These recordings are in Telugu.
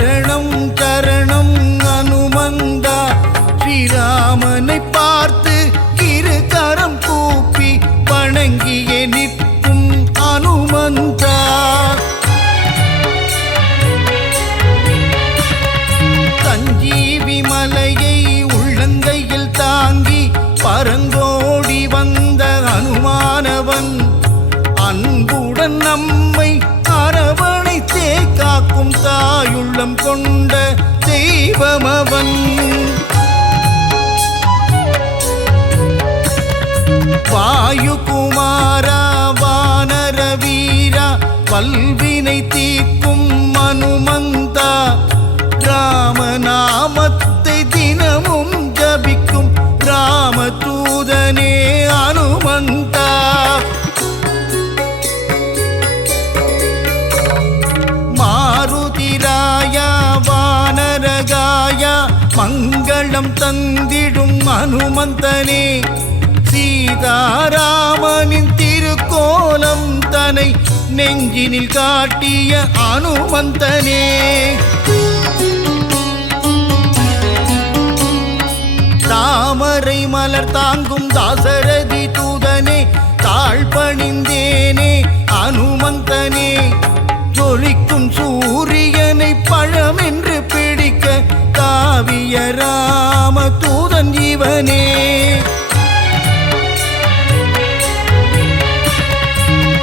சரணம் சரணம் அனுமந்தா. ஸ்ரீராமனை பார்த்து இரு கரம் கூப்பி வணங்கியே நிற்கும் அனுமந்தா. சஞ்சீவி மலையை உள்ளங்கையில் தாங்கி பரங்கோடி வந்த அனுமானவன் அன்புடன் நம்மை அரவணைத்தே காக்கும் தாயுள்ளம் கொண்ட தெய்வமவன். வாயு குமாரா வானர வீரா வல்வினை தீர்க்கும் அனுமந்தா. ராமநாமத்தை தினமும் ஜபிக்கும் ராமதூதனே அனுமந்தா. மாருதிராயா வானரகாயா மங்களம் தந்திடும் அனுமந்தனே. சீதாராமனின் திருக்கோலம் தனை நெஞ்சினில் காட்டிய அனுமந்தனே. தாமரை மலர் தாங்கும் தாசரதி தூதனே தாழ்பணிந்தேனே அனுமந்தனே. ஜொலிக்கும் சூரியனை பழமென்று பிடிக்க தாவிய ராம தூதன் இவனே.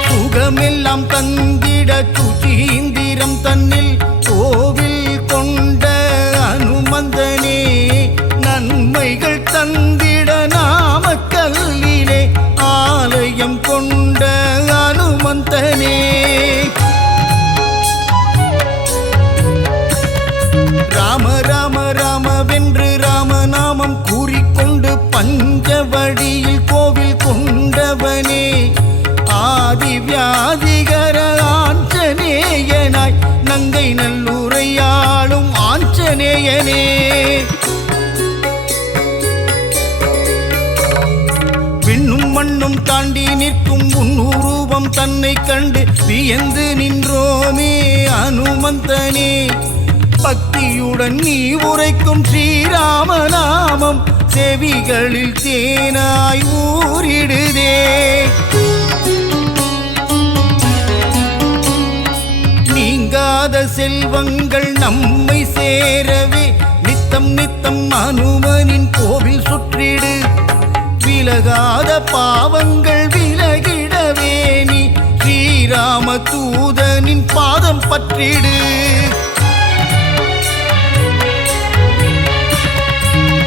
சுகமெல்லாம் தந்திட சுசீந்திரம் தன்னில் கோவில் கொண்ட அனுமந்தனே. நன்மைகள் தந்திட நாமக்கல்லிலே ஆலயம் கொண்ட அனுமந்தனே. ராம ராம ராமவென்று ராமநாமம் கூறிக்கொண்டு பஞ்சவடியில் கோவில் கொண்டவனே. ஆதி வியாதிகர ஆஞ்சநேயனாய் நங்கை நல்லுரையாளும் ஆஞ்சநேயனே. விண்ணும் மண்ணும் தாண்டி நிற்கும் உன்னுருவம் தன்னை கண்டு வியந்து நின்றோமே அனுமந்தனே. பக்தியுடன் நீ உரைக்கும் ஸ்ரீராமநாமம் செவிகளில் தேனாய் ஊறிடுதே. நீங்காத செல்வங்கள் நம்மை சேரவே நித்தம் நித்தம் அனுமனின் கோவில் சுற்றிடு. விலகாத பாவங்கள் விலகிடவே நீ ஸ்ரீராம தூதனின் பாதம் பற்றிடு.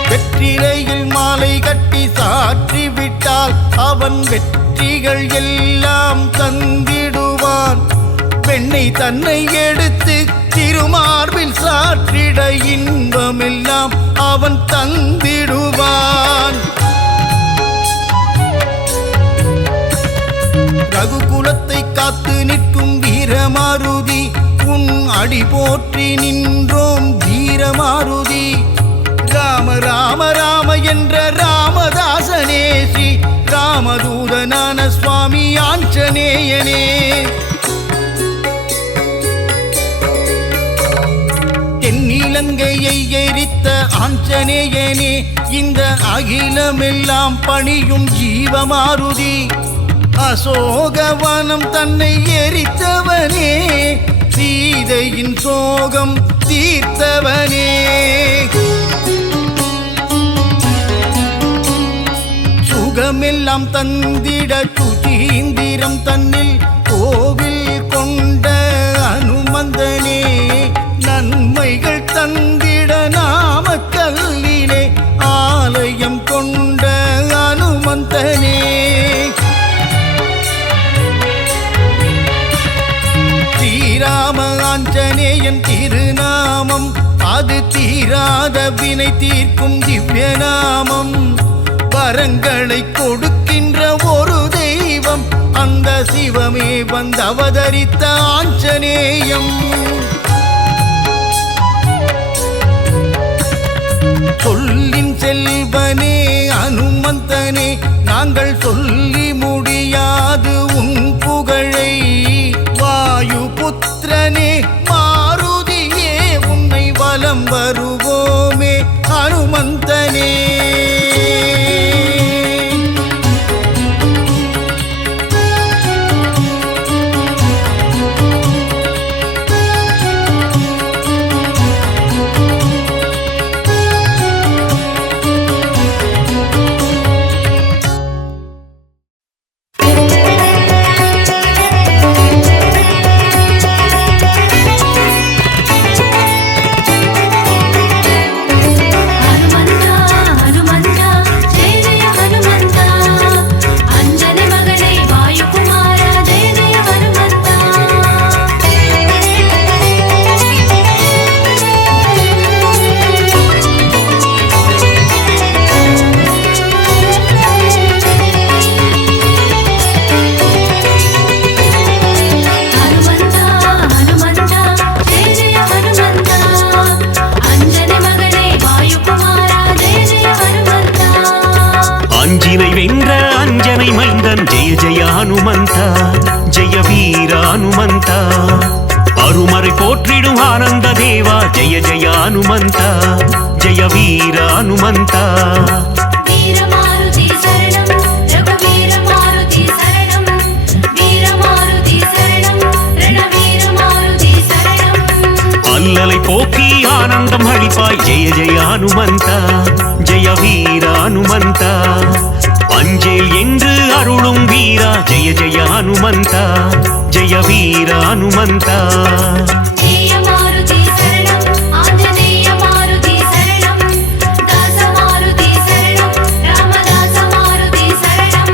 வெற்றிலையில் மாலை கட்டி சாற்றி விட்டால் அவன் வெற்றிகள் எல்லாம் தந்திடுவான். பெண்ணை தன்னை எடுத்து திருமார்பில் சாற்றிட இன்பமெல்லாம் அவன் தந்திடுவான். ரகுகுலத்தை காத்து நிற்கும் வீரமாருதி உன் அடி போற்றி நின்றோம் வீரமாருதி. ராம ராம ராம என்ற ராமதாசனே ஸ்ரீ ராமதூதனான சுவாமி ஆஞ்சநேயனே. தென்னிலங்கையை எரித்த ஆஞ்சநேயனே இந்த அகிலமெல்லாம் பணியும் ஜீவமாருதி. அசோகவனம் தன்னை எரித்தவனே சீதையின் சோகம் தீர்த்தவனே. சுகமெல்லாம் தந்திட சுசீந்திரம் தன்னில் கோவில் கொண்ட அனுமந்தனே. நன்மைகள் தந்திட நாமக்கல்லிலே ஆலயம் கொண்ட அனுமந்தனே. ஸ்ரீராம ஆஞ்சநேயன் திருநாமம் அது தீராத வினை தீர்க்கும் திவ்ய நாமம். வரங்களை கொடுக்கின்ற ஒரு தெய்வம் அந்த சிவமே வந்து அவதரித்த ஆஞ்சநேயம். சொல்லின் செல்வனே அனுமந்தனே நாங்கள் சொல்லி முடியாது உன் புகழை. வாயு புத்திரனே மாருதியே உன் ಜಯ ಜಯ ಹನುಮಂತ ಜಯ ವೀರ ಹನುಮಂತ ಅರುಮறை போற்றிடும் ஆனந்த தேவா ஜெய ஜெய ஹனுமந்த ஜெய வீர ஹனுமந்த வீரமாருதி சரணம் ரகுவீர மாருதி சரணம் வீரமாருதி சரணம் ரணவீர மாருதி சரணம் அல்லலை போக்கி ஆனந்தம் அளிப்பாய் ஜெய ஜெய ஹனுமந்த ஜெய வீர ஹனுமந்த அஞ்சேல் என்று அருளும் வீரா ஜெய ஜெய ஹனுமந்த ஜெய வீர ஹனுமந்த ஜெய மாருதி சரணம் ஆஞ்சநேய மாருதி சரணம் தாச மாருதி சரணம் ராமதாச மாருதி சரணம்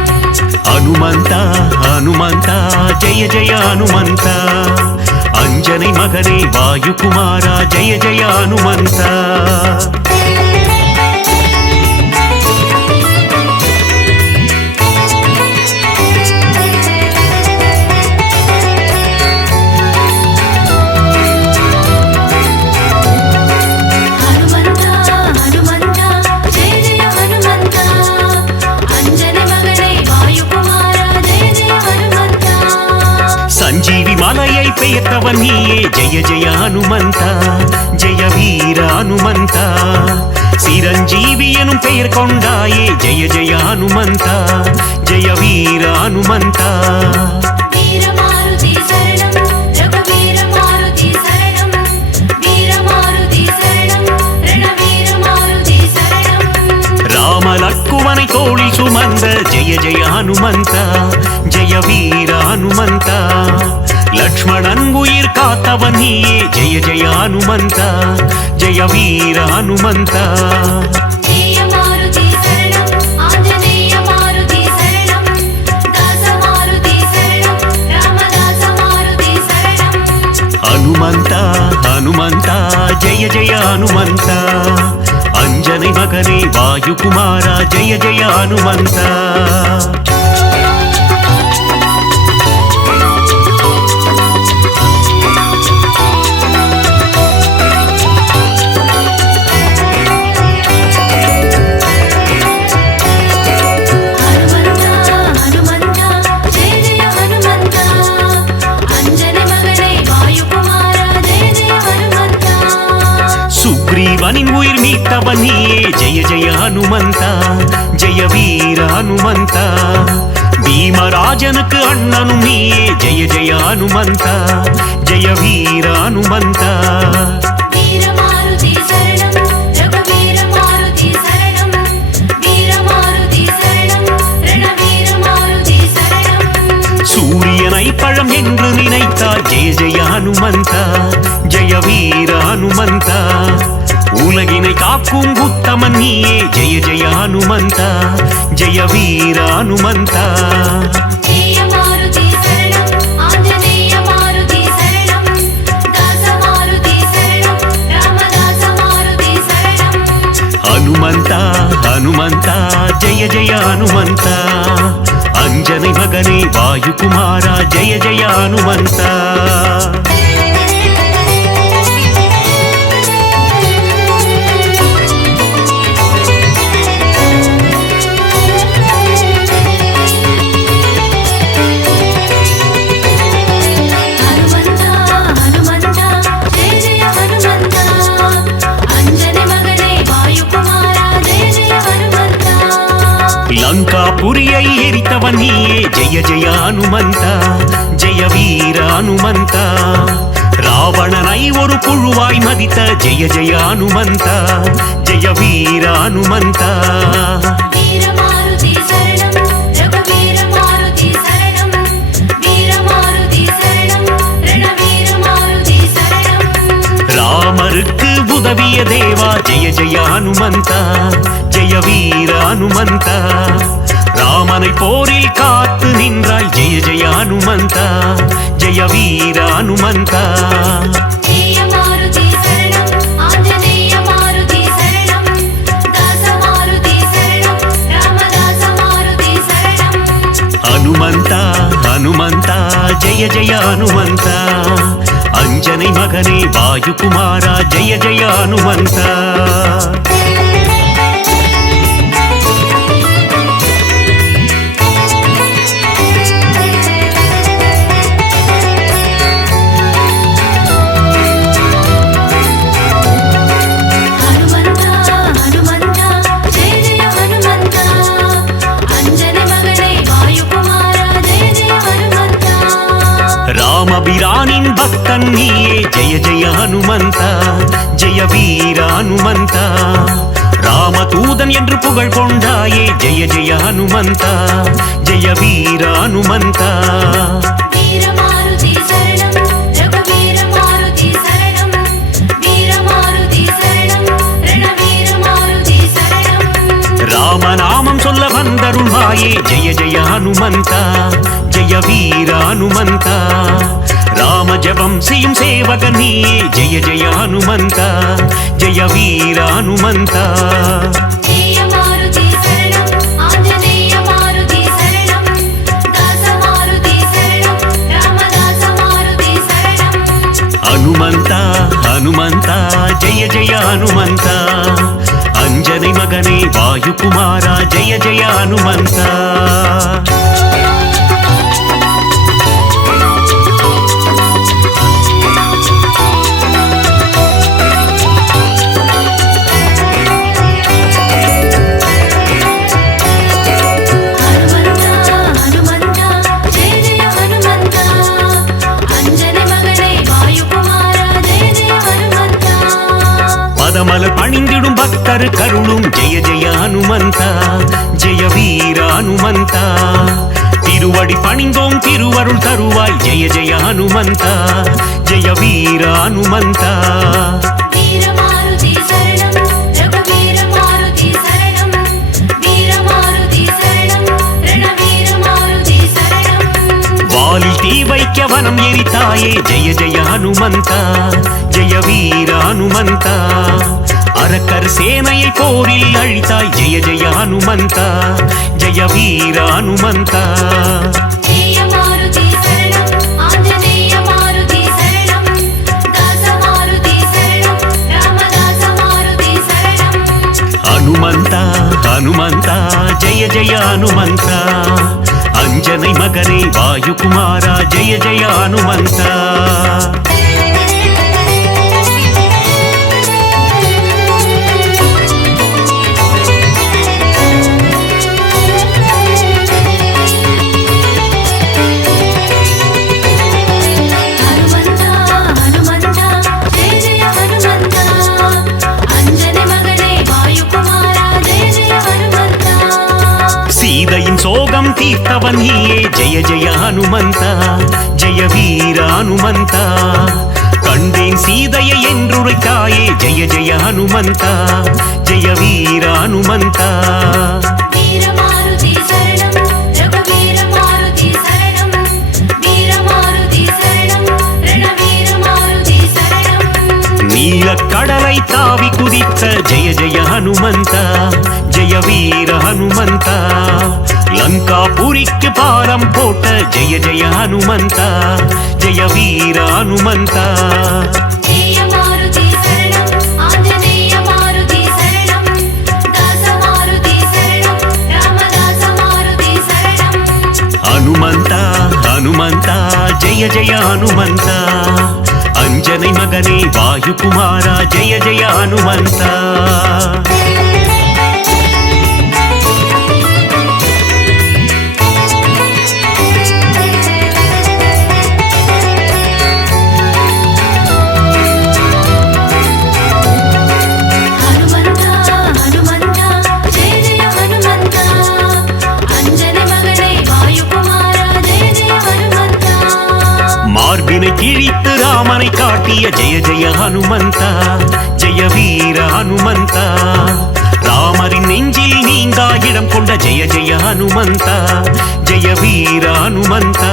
ஹனுமந்த ஹனுமந்த ஜெய ஜெய ஹனுமந்த அஞ்சனை மகனே வாயுகுமாரா ஜெய ஜெய ஹனுமந்த ಸಂಜೀವಿ ಮಲಯೈ பெயர்த்தவன் நீயே ஜெய ஜெய ஹனுமந்த ஜெய வீர ஹனுமந்த சிரஞ்சீவி எனும் பெயர் கொண்டாயே ஜெய ஜெய ஹனுமந்த ஜெய வீர ஹனுமந்த வீரமாருதி சரணம் ரகுவீர மாருதி சரணம் வீரமாருதி சரணம் ரணவீர மாருதி சரணம் ராம லக்குவனை தோளில் சுமந்த ஜெய ஜெய ஹனுமந்த ஜெய வீர ஹனுமந்த லக்ஷ்மணன் உயிர் காத்தவன் நீயே ஜெய ஜெய ஹனுமந்த ஜெய வீர ஹனுமந்த ஜெய மாருதி சரணம் ஆஞ்சநேய மாருதி சரணம் தாச மாருதி சரணம் ராமதாச மாருதி சரணம் ஹனுமந்த ஹனுமந்த ஜெய ஜெய ஹனுமந்த அஞ்சனை மகனே வாயுகுமாரா ஜெய ஜெய ஹனுமந்த சுக்ரீவனின் உயிர் மீட்டவன் நீயே ஜெய ஜெய ஹனுமந்த ஜெய வீர ஹனுமந்த பீமராஜனுக்கு அண்ணனும் நீயே ஜெய ஜெய ஹனுமந்த ஜெய வீர ஹனுமந்த வீரமாருதி சரணம் ரகுவீர மாருதி சரணம் வீரமாருதி சரணம் ரணவீர மாருதி சரணம் சூரியனை பழம் என்று நினைத்தார் ஜெய ஜெய ஹனுமந்த ஜெய வீர ஹனுமந்த உலகினை காக்கும் உத்தமன் நீயே ஜெய ஜெய ஹனுமந்த ஜெய வீர ஹனுமந்த ஜெய மாருதி சரணம் ஆஞ்சநேய மாருதி சரணம் தாச மாருதி சரணம் ராமதாச மாருதி சரணம் ஹனுமந்த ஹனுமந்த ஜெய ஜெய ஹனுமந்த அஞ்சனை மகனே வாயுகுமாரா ஜெய ஜெய ஹனுமந்த லங்காபுரியை எரித்தவன் நீயே ஜெய ஜெய ஹனுமந்த ஜெய வீர ஹனுமந்த ராவணனை ஒரு புழுவாய் மதித்த ஜெய ஜெய ஹனுமந்த ஜெய வீர ஹனுமந்த வீரமாருதி சரணம் ரகுவீர மாருதி சரணம் வீரமாருதி சரணம் ரணவீர மாருதி சரணம் ராமருக்கு உதவிய தேவா ஜெய ஜெய ஹனுமந்த ஜெய வீர ஹனுமந்த ராமனை போரில் காத்து நின்றாய் ஜெய ஜெய ஹனுமந்த ஜெய வீர ஹனுமந்த ஜெய மாருதி சரணம் ஆஞ்சநேய மாருதி சரணம் தாச மாருதி சரணம் ராமதாச மாருதி சரணம் ஹனுமந்த ஹனுமந்த ஜெய ஜெய ஹனுமந்த அஞ்சனை மகனே வாயுகுமாரா ஜெய ஜெய ஹனுமந்த அபிரானின் பக்தன் நீயே ஜெய ஜெய ஹனுமந்த ஜெய வீர ஹனுமந்த ராமதூதன் என்று புகழ் கொண்டாயே ஜெய ஜெய ஹனுமந்த ஜெய வீர ஹனுமந்த வீரமாருதி சரணம் ரகுவீர மாருதி சரணம் வீரமாருதி சரணம் ரணவீர மாருதி சரணம் ராமநாமம் சொல்ல வந்தருள்வாயே ஜெய ஜெய ஹனுமந்த ஜெய வீர ஹனுமந்த ராம ஜபம் செய்யும் சேவகன் நீயே ஜெய ஜெய ஹனுமந்த ஜெய வீர ஹனுமந்த ஜெய மாருதி சரணம் ஆஞ்சநேய மாருதி சரணம் தாச மாருதி சரணம் ராமதாச மாருதி சரணம் ஹனுமந்த ஹனுமந்த ஜெய ஜெய ஹனுமந்த அஞ்சனை மகனே வாயுகுமாரா ஜெய ஜெய ஹனுமந்த பதமலர் பணிந்திடும் பக்தர் கருளும் ஜெய ஜெய ஹனுமந்த ஜெய வீர ஹனுமந்த திருவடி பணிந்தோம் திருவருள் தருவாய் ஜெய ஜெய ஹனுமந்த ஜெய வீர ஹனுமந்த வீரமாருதி சரணம் ரகுவீர மாருதி சரணம் வீரமாருதி சரணம் ரணவீர மாருதி சரணம் வாலில் தீ வைக்க வனம் எரித்தாயே ஜெய ஜெய ஹனுமந்த ஜெய வீர ஹனுமந்த அரக்கர் சேனையை போரில் அழித்தாய் ஜெய ஜெய ஹனுமந்த ஜெய வீர ஹனுமந்த ஜெய மாருதி சரணம் ஆஞ்சநேய மாருதி சரணம் தாச மாருதி சரணம் ராமதாச மாருதி சரணம் ஹனுமந்த ஹனுமந்த ஜெய ஜெய ஹனுமந்த அஞ்சனை மகனே வாயுகுமாரா ஜெய ஜெய ஹனுமந்த சீதையின் சோகம் தீர்த்தவன் நீயே ஜெய ஜெய ஹனுமந்த ஜெய வீர ஹனுமந்த கண்டேன் சீதையை என்றுரைத்தாயே ஜெய ஜெய ஹனுமந்த ஜெய வீர ஹனுமந்த வீரமாருதி சரணம் ரகுவீர மாருதி சரணம் வீரமாருதி சரணம் ரணவீர மாருதி சரணம் நீலக் கடலை தாவி குதித்த ஜெய ஜெய ஹனுமந்த ஜெய வீர ஹனுமந்த லங்காபுரிக்கு பாரம் போட்ட ஜெய ஜெய ஹனுமந்த ஜெய வீர ஹனுமந்த ஜெய மாருதி சரணம் ஆஞ்சநேய மாருதி சரணம் தாச மாருதி சரணம் ராமதாச மாருதி சரணம் ஹனுமந்த ஹனுமந்த ஜெய ஜெய ஹனுமந்த அஞ்சனை மகனே வாயுகுமாரா ஜெய ஜெய ஹனுமந்த. மார்பினை கிழித்து ராமனை காட்டிய ஜெய ஜெய ஹனுமந்தா, ஜெய வீர ஹனுமந்தா. ராமரின் நெஞ்சில் நீங்கா இடம் கொண்ட ஜெய ஜெய ஹனுமந்தா, ஜெய வீர ஹனுமந்தா.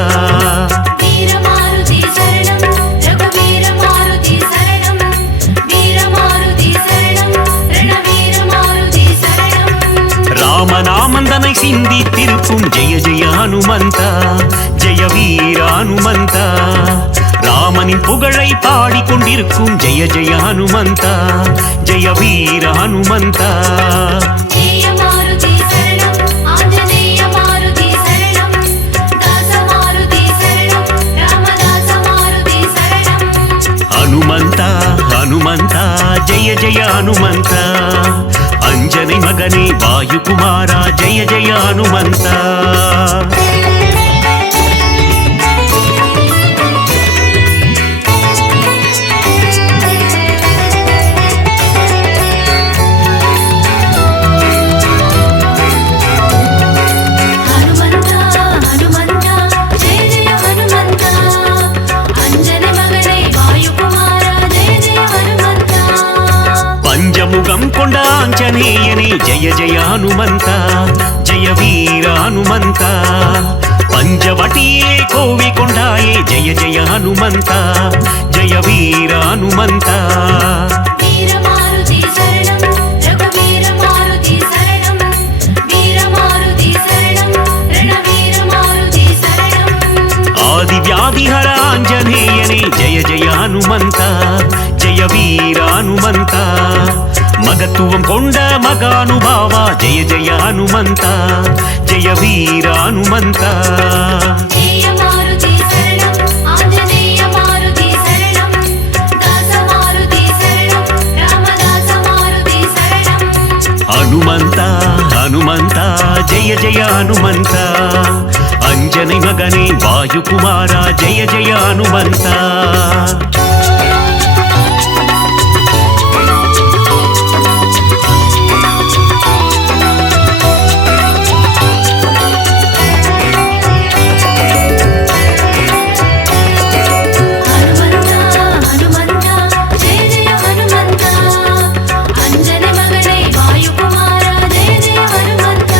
ராமநாமந்தனை சிந்தித்திருக்கும் ஜெய ஜெய ஹனுமந்தா, ஜெய வீர ஹனுமந்தா. ராமனின் புகழை பாடிக்கொண்டிருக்கும் ஜெய ஜெய ஹனுமந்தா, ஜெய வீர ஹனுமந்தா. ஹனுமந்தா ஹனுமந்தா ஜெய ஜெய ஹனுமந்தா, அஞ்சனை மகனே வாயுகுமாரா ஜெய ஜெய ஹனுமந்தா. ಆಂಜನೇಯನೇ ಜಯ ಜಯ ಹನುಮಂತ ಜಯ ವೀರ ಹನುಮಂತ ಪಂಚವಟಿಯೇ ಕೋವಿಕೊಂಡಾಯೇ ಜಯ ಜಯ ಹನುಮಂತ ಜಯ ವೀರ ಹನುಮಂತ வீரமாருதி சரணம் ரகுவீர மாருதி சரணம் வீரமாருதி சரணம் ரணவீர மாருதி சரணம் ಆದಿವ್ಯಾಧಿಹರ ಆಂಜನೇಯನೇ ಜಯ ಜಯ ಹನುಮಂತ ಜಯ ವೀರ ಹನುಮಂತ ಮಗತ್ವಂ ಕೊಂಡ ಮಗಾನುಭಾವ ಜಯ ಜಯ ಹನುಮಂತ ಜಯ ವೀರ ಹನುಮಂತ ஜெய மாருதி சரணம் ஆஞ்சநேய மாருதி சரணம் தாச மாருதி சரணம் ராமதாச மாருதி சரணம் ಹನುಮಂತ ಹನುಮಂತ ಜಯ ಜಯ ಹನುಮಂತ ಅಂಜனை ಮಗನೇ ವಾಯುಕುಮಾರ ಜಯ ಜಯ ಹನುಮಂತ ಹನುಮಂತ ಹನುಮಂತ ಜಯ ಜಯ ಹನುಮಂತ ಅಂಜನೆ ಮಗನೇ ವಾಯುಕುಮಾರ ಜಯ ಜಯ ಹನುಮಂತ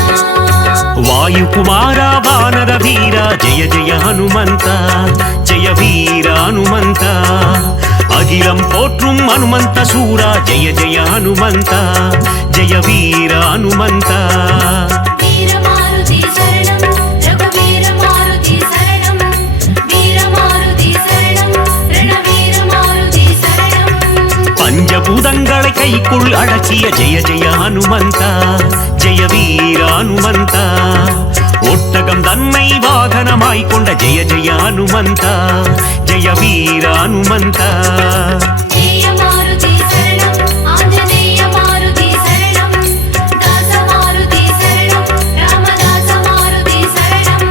ವಾಯುಕುಮಾರ ವಾನರ ವೀರ ಜಯ ಜಯ ಹನುಮಂತ ಜಯ ವೀರ ಹನುಮಂತ ಅಗಿಲಂ ಪೋற்றும் ಹನುಮಂತ ಸೂರ ಜಯ ಜಯ ಹನುಮಂತ ಜಯ ವೀರ ಹನುಮಂತ வீரமாருதி சரணம் ரகுவீர மாருதி சரணம் வீரமாருதி சரணம் ரணவீர மாருதி சரணம் பஞ்சபூதங்களை கைக்குள் அடக்கிய ஜெய ஜெய ஹனுமந்த ஜெய வீர ஹனுமந்த ஒட்டகம் தன்னை வாகனமாய் கொண்ட ஜெய ஜெய ஹனுமந்த ஜெய வீர ஹனுமந்த ஜெய மாருதி சரணம் ஆஞ்சநேய மாருதி சரணம் தாச மாருதி சரணம் ராமதாச மாருதி சரணம்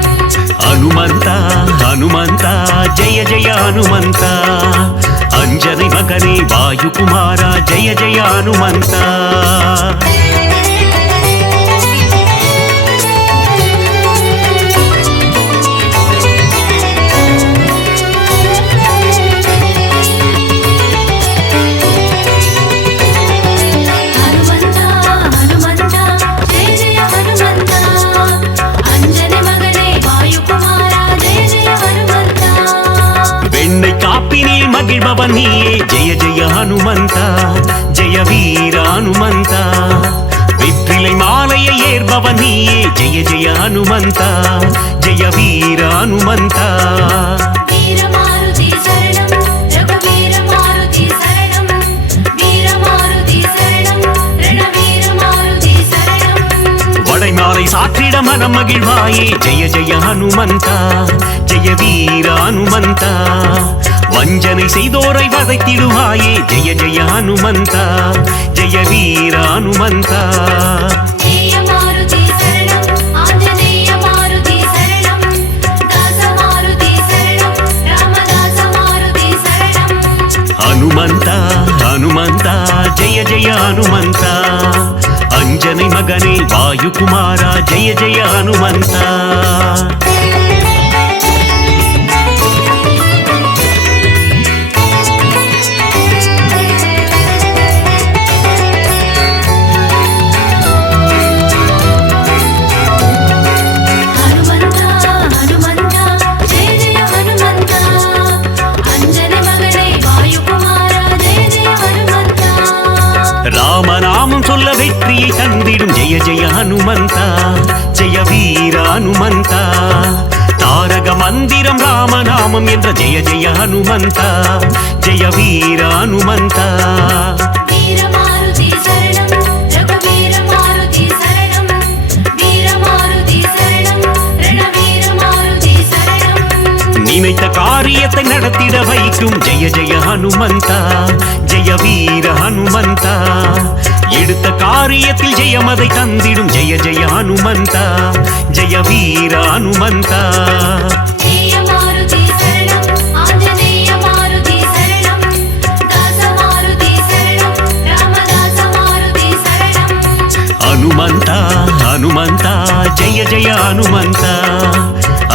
ಹನುಮಂತ ಹನುಮಂತ ಜಯ ಜಯ ಹನುಮಂತ ಅಂಜನಿ ಮಗನೇ ವಾಯುಕುಮಾರ ಜಯ ಜಯ ಹನುಮಂತ ಹನುಮಂತ ಹನುಮಂತ ಜಯ ಜಯ ಹನುಮಂತ ಅಂಜನೆ ಮಗನೇ ವಾಯುಕುಮಾರ ಜಯ ಜಯ ಹನುಮಂತ வெண்ணை காப்பினில் மகிழ்பவன் நீயே ஜெய ஜெய ஹனுமந்த ஜெய வீர ஹனுமந்த வெற்றிலை மாலையை ஏற்பவன் நீயே ஜெய ஜெய ஹனுமந்த ஜெய வீர ஹனுமந்த வீரமாருதி சரணம் ரகுவீர மாருதி சரணம் வீரமாருதி சரணம் ரணவீர மாருதி சரணம் வடைமாலை சாற்றிட மனம் மகிழ்வாயே ஜெய ஜெய ஹனுமந்த ஜெய வீர ஹனுமந்த வஞ்சனை செய்தோரை வதைத்திடுவாயே ஜெய ஜெய ஹனுமந்த ஜெய வீர ஹனுமந்த ஜெய மாருதி சரணம் ஆஞ்சநேய மாருதி சரணம் தாச மாருதி சரணம் ராமதாச மாருதி சரணம் ಹನುಮಂತ ಹನುಮಂತ ಜಯ ಜಯ ಹನುಮಂತ ಅಂಜನಿ ಮಗನೇ ವಾಯುಕುಮಾರ ಜಯ ಜಯ ಹನುಮಂತ ಹನುಮಂತ ಹನುಮಂತ ಜಯ ಜಯ ಹನುಮಂತ ಅಂಜನೆ ಮಗನೇ ವಾಯುಕುಮಾರ ಜಯ ಜಯ ಹನುಮಂತ ராமநாமம் சொல்ல வெற்றியை தந்திடும் ஜெய ஜெய ஹனுமந்த ஜெய வீர ஹனுமந்த தாரக மந்திரம் ராமநாமம் என்ற ஜெய ஜெய ஹனுமந்த ஜெய வீர ஹனுமந்த வீரமாருதி சரணம் ரகுவீர மாருதி சரணம் வீரமாருதி சரணம் ரணவீர மாருதி சரணம் நினைத்த காரியத்தை நடத்திட வைக்கும் ஜெய ஜெய ஹனுமந்த ஜெய வீர ஹனுமந்த எடுத்த காரியத்தில் ஜெயமதை தந்திடும் ஜெய ஜெய ஹனுமந்த ஜெய வீர ஹனுமந்த ஜெய மாருதி சரணம் ஆஞ்சநேய மாருதி சரணம் தாச மாருதி சரணம் ராமதாச மாருதி சரணம் ಹನುಮಂತ ಹನುಮಂತ ಜಯ ಜಯ ಹನುಮಂತ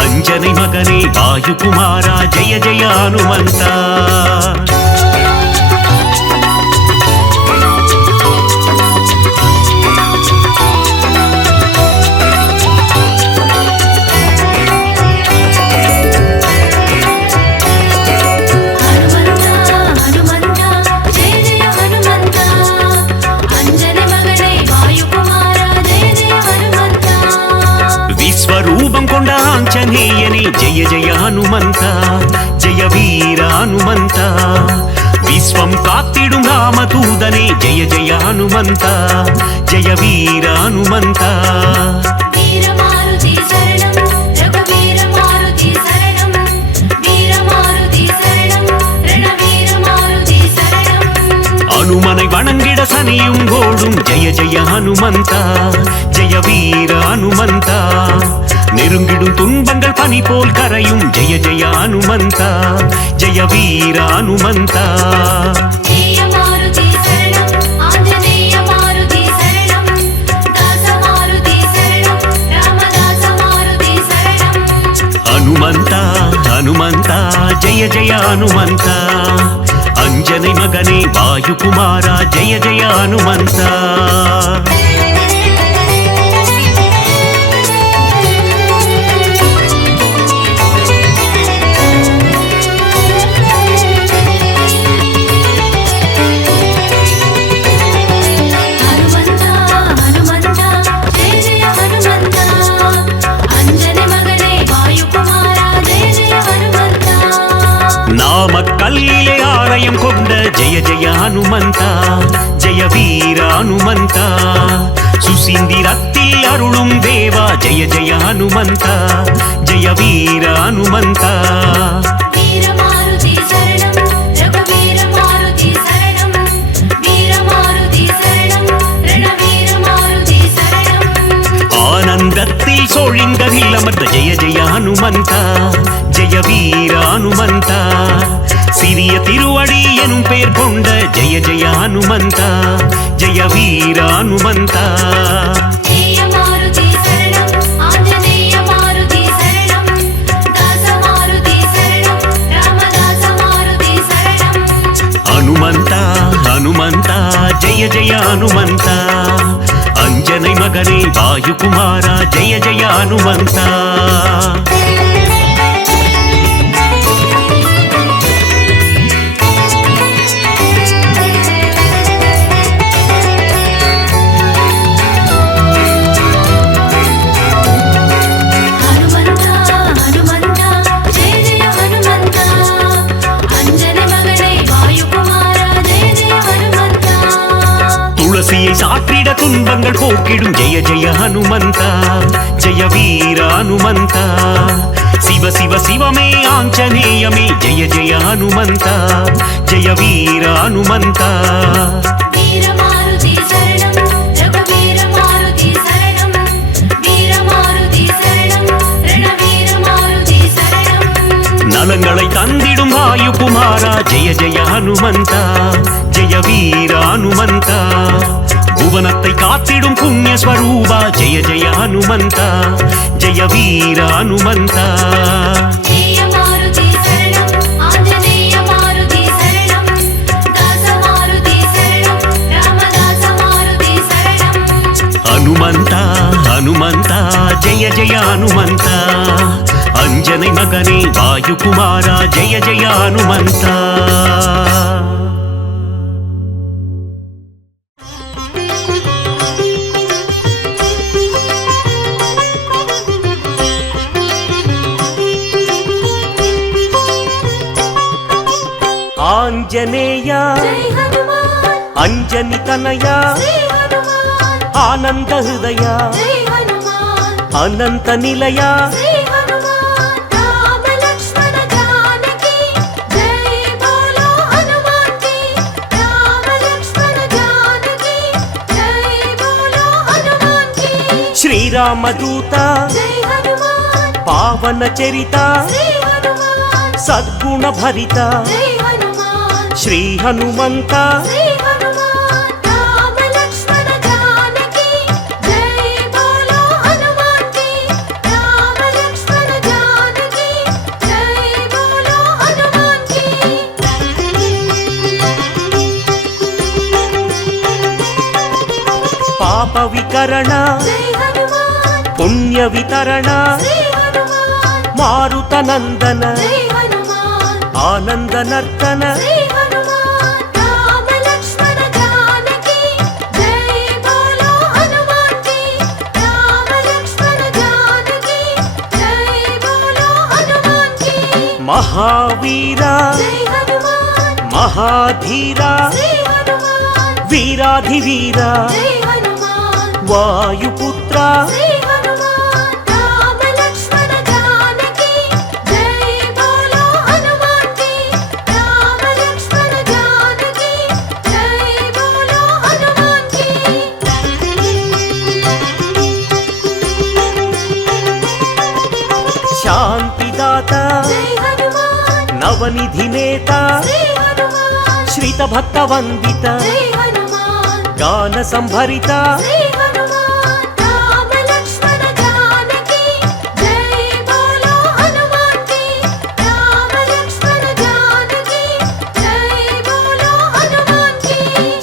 ಅಂಜನಿ ಮಗನೇ ವಾಯುಕುಮಾರ ಜಯ ಜಯ ಹನುಮಂತ జయ జయ హనుమంత జయ వీర హనుమంత విశ్వం కాత్తిடும் రామదూతనే జయ జయ హనుమంత జయ వీర హనుమంత వీరమారుతి శరణం రఘువీర మారుతి శరణం వీరమారుతి శరణం రణవీర మారుతి శరణం அனுமனை வணங்கிட சனியும் கோடும் ஜெய ஜெய ஹனுமந்தா ஜெய வீர ஹனுமந்தா நெருங்கிடும் துன்பங்கள் பனி போல் கரையும் ஜெய ஜெய ஹனுமந்தா ஜெய வீர ஹனுமந்தா ஜெய மாருதி சரணம் ஆஞ்சநேய மாருதி சரணம் தாச மாருதி சரணம் ராமதாச மாருதி சரணம் ஹனுமந்தா ஹனுமந்தா ஜெய ஜெய ஹனுமந்தா अंजनी मगने वायुकुमारा जय जय हनुमंता கல்லிலே ஆலயம் கொண்ட ஜெய ஜெய ஹனுமந்தா ஜெய வீர ஹனுமந்தா சுசீந்திரத்தில் அருளும் தேவா ஜெய ஜெய ஹனுமந்தா ஜெய வீர ஹனுமந்தா வீரமாருதி சரணம் ரகுவீர மாருதி சரணம் வீரமாருதி சரணம் ரணவீர மாருதி சரணம் ஆனந்தத்தில் சோழிங்கதில் அமர்ந்த ஜெய ஜெய ஹனுமந்தா ஜெய வீர ஹனுமந்தா சிறிய திருவடி எனும் பெயர் கொண்ட ஜெய ஜெய ஹனுமந்தா ஜெய வீர ஹனுமந்தா ஜெய மாருதி சரணம் ஆஞ்சநேய மாருதி சரணம் தாச மாருதி சரணம் ராமதாச மாருதி சரணம் ஹனுமந்தா ஹனுமந்தா ஜெய ஜெய ஹனுமந்தா அஞ்சனை மகனே வாயுகுமாரா ஜெய ஜெய ஹனுமந்தா சாற்றிட துன்பங்கள் போக்கிடும் ஜெய ஜெய ஹனுமந்தா ஜெய வீர ஹனுமந்தா சிவ சிவ சிவமே ஆஞ்சநேயமே ஜெய ஜெய ஹனுமந்தா ஜெய வீர ஹனுமந்தா வீரமாருதி சரணம் ரகுவீர மாருதி சரணம் வீரமாருதி சரணம் ரணவீர மாருதி சரணம் நலங்களை தந்திடும் வாயுகுமாரா ஜெய ஜெய ஹனுமந்தா ஜெய வீர ஹனுமந்தா புவனத்தை காத்திடும் புண்ணிய ஸ்வரூபா ஜெய ஜெய ஹனுமந்தா ஜெய வீர ஹனுமந்தா ஜெய மாருதி சரணம் ஆஞ்சநேய மாருதி சரணம் தாச மாருதி சரணம் ராமதாச மாருதி சரணம் ஹனுமந்தா ஹனுமந்தா ஜெய ஜெய ஹனுமந்தா அஞ்சனை மகனே வாயுகுமாரா ஜெய ஜெய ஹனுமந்தா ஆஞ்சநேயா அஞ்சனி தனயா ஆனந்த ஹிருதயா அனந்த நிலையா శ్రీరామదూత పావన చరిత సద్గుణ భరిత శ్రీ హనుమంత పాప వికరణ పుణ్య వితరణ మారుత నందన ఆనంద నర్తన మహావీర జై హనుమాన్ మహాధీర శ్రీ హనుమాన్ వీరాధివీర జై హనుమాన్ వాయుపుత్ర శ్రీ హనుమాన్ రామ లక్ష్మణ జానకి జై బోలో హనుమాన్ కి రామ లక్ష్మణ జానకి జై బోలో హనుమాన్ కి శాంతిదాత జై హనుమాన్ నవనిధి నేత శ్రీ హనుమాన్ శ్రీత భక్త వందిత జై హనుమాన్ గాన సంభరిత శ్రీ హనుమాన్ రామ లక్ష్మణ జానకి జై బోలో హనుమాన్ కి రామ లక్ష్మణ జానకి జై బోలో హనుమాన్ కి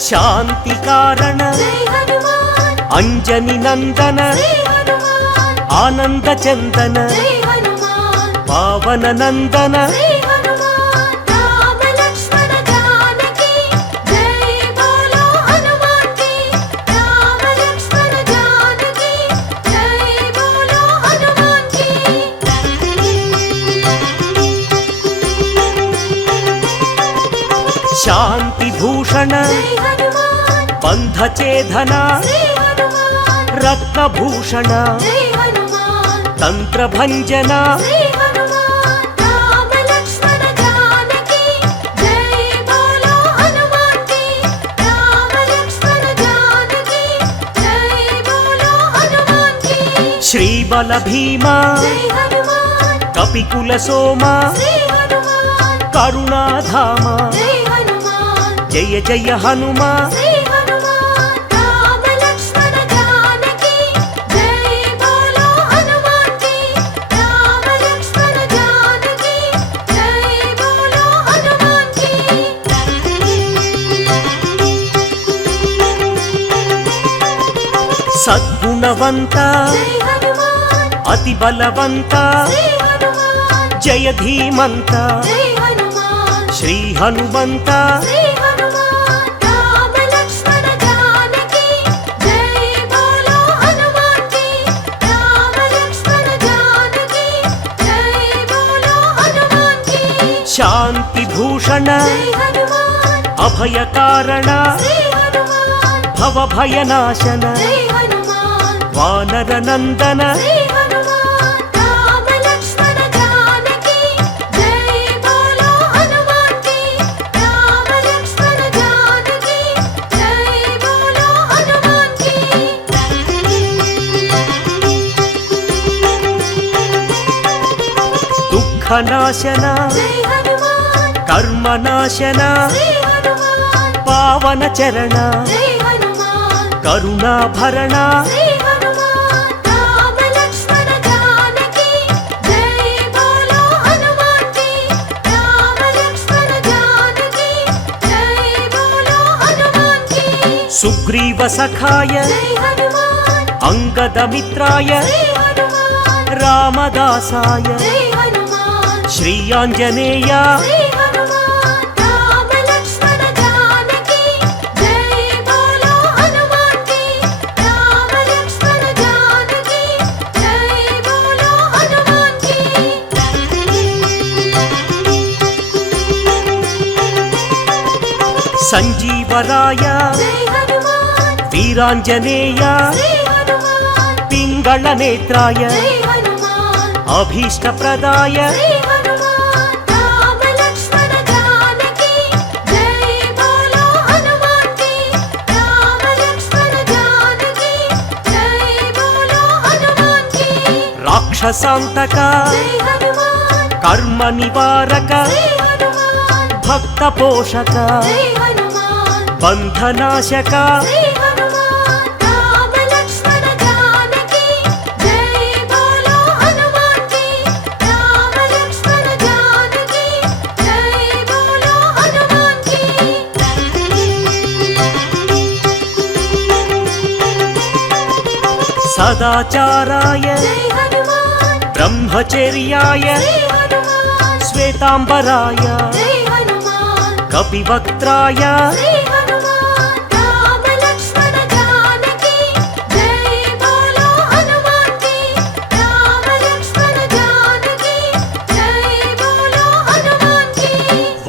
శాంతి కారణ జై హనుమాన్ అంజని నందన శ్రీ హనుమాన్ ఆనంద చందన జై హనుమాన్ పావన నందన శ్రీ హనుమాన్ రామ లక్ష్మణ జానకి జై బోలో హనుమాన్ కి రామ లక్ష్మణ జానకి జై బోలో హనుమాన్ కి శాంతి భూషణ జై హనుమాన్ బంధచేధన శ్రీ హనుమాన్ రత్నభూషణ జై హనుమాన్ తంత్రభంజన శ్రీ హనుమాన్ రామ లక్ష్మణ జానకి జై బోలో హనుమాన్ కి రామ లక్ష్మణ జానకి జై బోలో హనుమాన్ కి శ్రీబల భీమ జై హనుమాన్ కపికుల సోమ శ్రీ హనుమాన్ కరుణాధామ జై హనుమాన్ జయ జయ హనుమ శ్రీ హనుమాన్ రామ లక్ష్మణ జానకి జై బోలో హనుమాన్ కి రామ లక్ష్మణ జానకి జై బోలో హనుమాన్ కి సద్గుణవంత జై హనుమాన్ అతి బలవంత శ్రీ హనుమాన్ జయ ధీమంత జై హనుమాన్ శ్రీ హనుమంత శ్రీ హనుమాన్ రామ లక్ష్మణ జానకి జై బోలో హనుమాన్ కి రామ లక్ష్మణ జానకి జై బోలో హనుమాన్ కి శాంతి భూషణ జై హనుమాన్ అభయ కారణ శ్రీ హనుమాన్ భవభయనాశన జై హనుమాన్ వానర నందన శ్రీ హనుమాన్ రామ లక్ష్మణ జానకి జై బోలో హనుమాన్ కి రామ లక్ష్మణ జానకి జై బోలో హనుమాన్ కి దుఃఖనాశన జై హనుమాన్ కర్మనాశన శ్రీ హనుమాన్ పావన చరణ జై హనుమాన్ కరుణాభరణ శ్రీ హనుమాన్ రామ లక్ష్మణ జానకి జై బోలో హనుమాన్ కి రామ లక్ష్మణ జానకి జై బోలో హనుమాన్ కి సుగ్రీవ సఖాయ జై హనుమాన్ అంగద మిత్రాయ శ్రీ హనుమాన్ రామదాసాయ జై హనుమాన్ శ్రీ ఆంజనేయ శ్రీ హనుమాన్ రామ లక్ష్మణ జానకి జై బోలో హనుమాన్ కి రామ లక్ష్మణ జానకి జై బోలో హనుమాన్ కి సంజీవరాయ జై హనుమాన్ వీరాంజనేయ శ్రీ హనుమాన్ పింగళ నేత్రాయ జై హనుమాన్ అభీష్టప్రదాయ శ్రీ హనుమాన్ రామ లక్ష్మణ జానకి జై బోలో హనుమాన్ కి రామ లక్ష్మణ జానకి జై బోలో హనుమాన్ కి రాక్షసాంతక జై హనుమాన్ కర్మ నివారక శ్రీ హనుమాన్ భక్త పోషక జై హనుమాన్ బంధనాశక శ్రీ హనుమాన్ రామ లక్ష్మణ జానకి జై బోలో హనుమాన్ కి రామ లక్ష్మణ జానకి జై బోలో హనుమాన్ కి సదాచారాయ జై హనుమాన్ బ్రహ్మచర్యాయ శ్రీ హనుమాన్ శ్వేతాంబరాయ జై హనుమాన్ కపివక్త్రాయ శ్రీ హనుమాన్ రామ లక్ష్మణ జానకి జై బోలో హనుమాన్ కి రామ లక్ష్మణ జానకి జై బోలో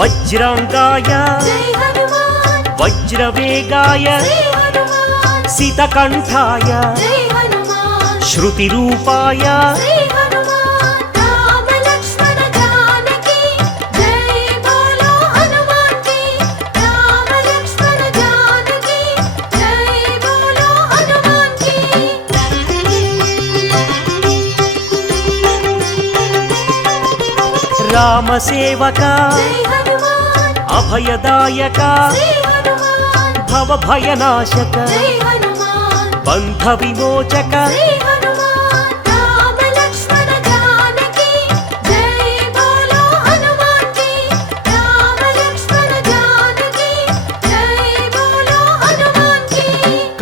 వజ్రాంగాయ జై హనుమాన్ వజ్రవేగాయ శ్రీ హనుమాన్ సితకంఠాయ జై హనుమాన్ శృతిరూపాయ శ్రీ హనుమాన్ రామ లక్ష్మణ జానకి జై బోలో హనుమాన్ కి రామ లక్ష్మణ జానకి జై బోలో హనుమాన్ కి రామ సేవక జై హనుమాన్ అభయదాయక శ్రీ హనుమాన్ భవభయనాశక జై హనుమాన్ బంధ విమోచక శ్రీ హనుమాన్ రామ లక్ష్మణ జానకి జై బోలో హనుమాన్ కి రామ లక్ష్మణ జానకి జై బోలో హనుమాన్ కి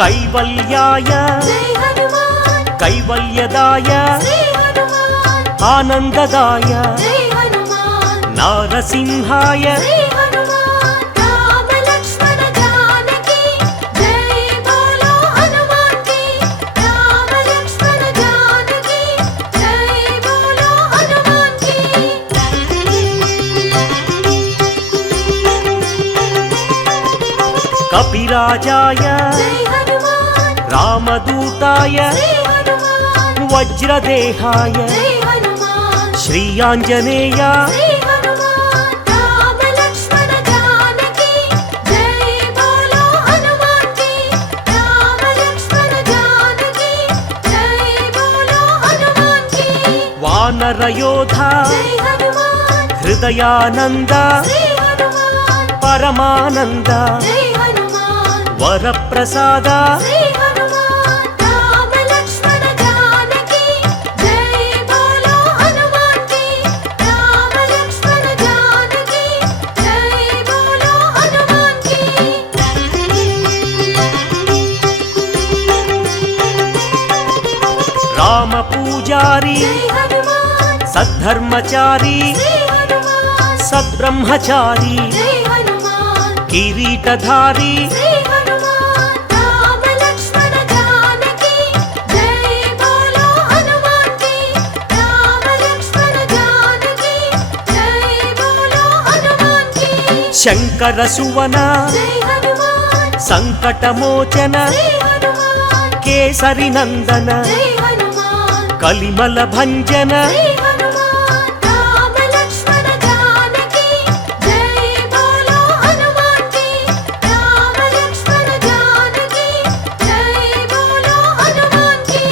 కైవల్యాయ జై హనుమాన్ కైవల్యదాయ శ్రీ హనుమాన్ ఆనందదాయ జై హనుమాన్ నారసింహాయ శ్రీ హనుమాన్ రామ లక్ష్మణ జానకి జై బోలో హనుమాన్ కి రామ లక్ష్మణ జానకి జై బోలో హనుమాన్ కి కపిరాజాయ జై హనుమాన్ రామదూతాయ శ్రీ హనుమాన్ వజ్రదేహాయ జై హనుమాన్ శ్రీయాంజనేయ శ్రీ హనుమాన్ రామ లక్ష్మణ జానకి జై బోలో హనుమాన్ కి రామ లక్ష్మణ జానకి జై బోలో హనుమాన్ కి వానరయోధ జై హనుమాన్ హృదయానంద శ్రీ హనుమాన్ పరమానంద జై హనుమాన్ వరప్రసాద శ్రీ హనుమాన్ రామ లక్ష్మణ జానకి జై బోలో హనుమాన్ కి రామ లక్ష్మణ జానకి జై బోలో హనుమాన్ కి రామ పూజారి జై హనుమాన్ సద్ధర్మచారి శ్రీ హనుమాన్ సద్బ్రహ్మచారి జై హనుమాన్ కిరీటధారి శ్రీ హనుమాన్ రామ లక్ష్మణ జానకి జై బోలో హనుమాన్ కి రామ లక్ష్మణ జానకి జై బోలో హనుమాన్ కి శంకర సువన జై హనుమాన్ సంకటమోచన శ్రీ హనుమాన్ కేసరి నందన జై హనుమాన్ కలిమల భంజన శ్రీ హనుమాన్ రామ లక్ష్మణ జానకి జై బోలో హనుమాన్ కి రామ లక్ష్మణ జానకి జై బోలో హనుమాన్ కి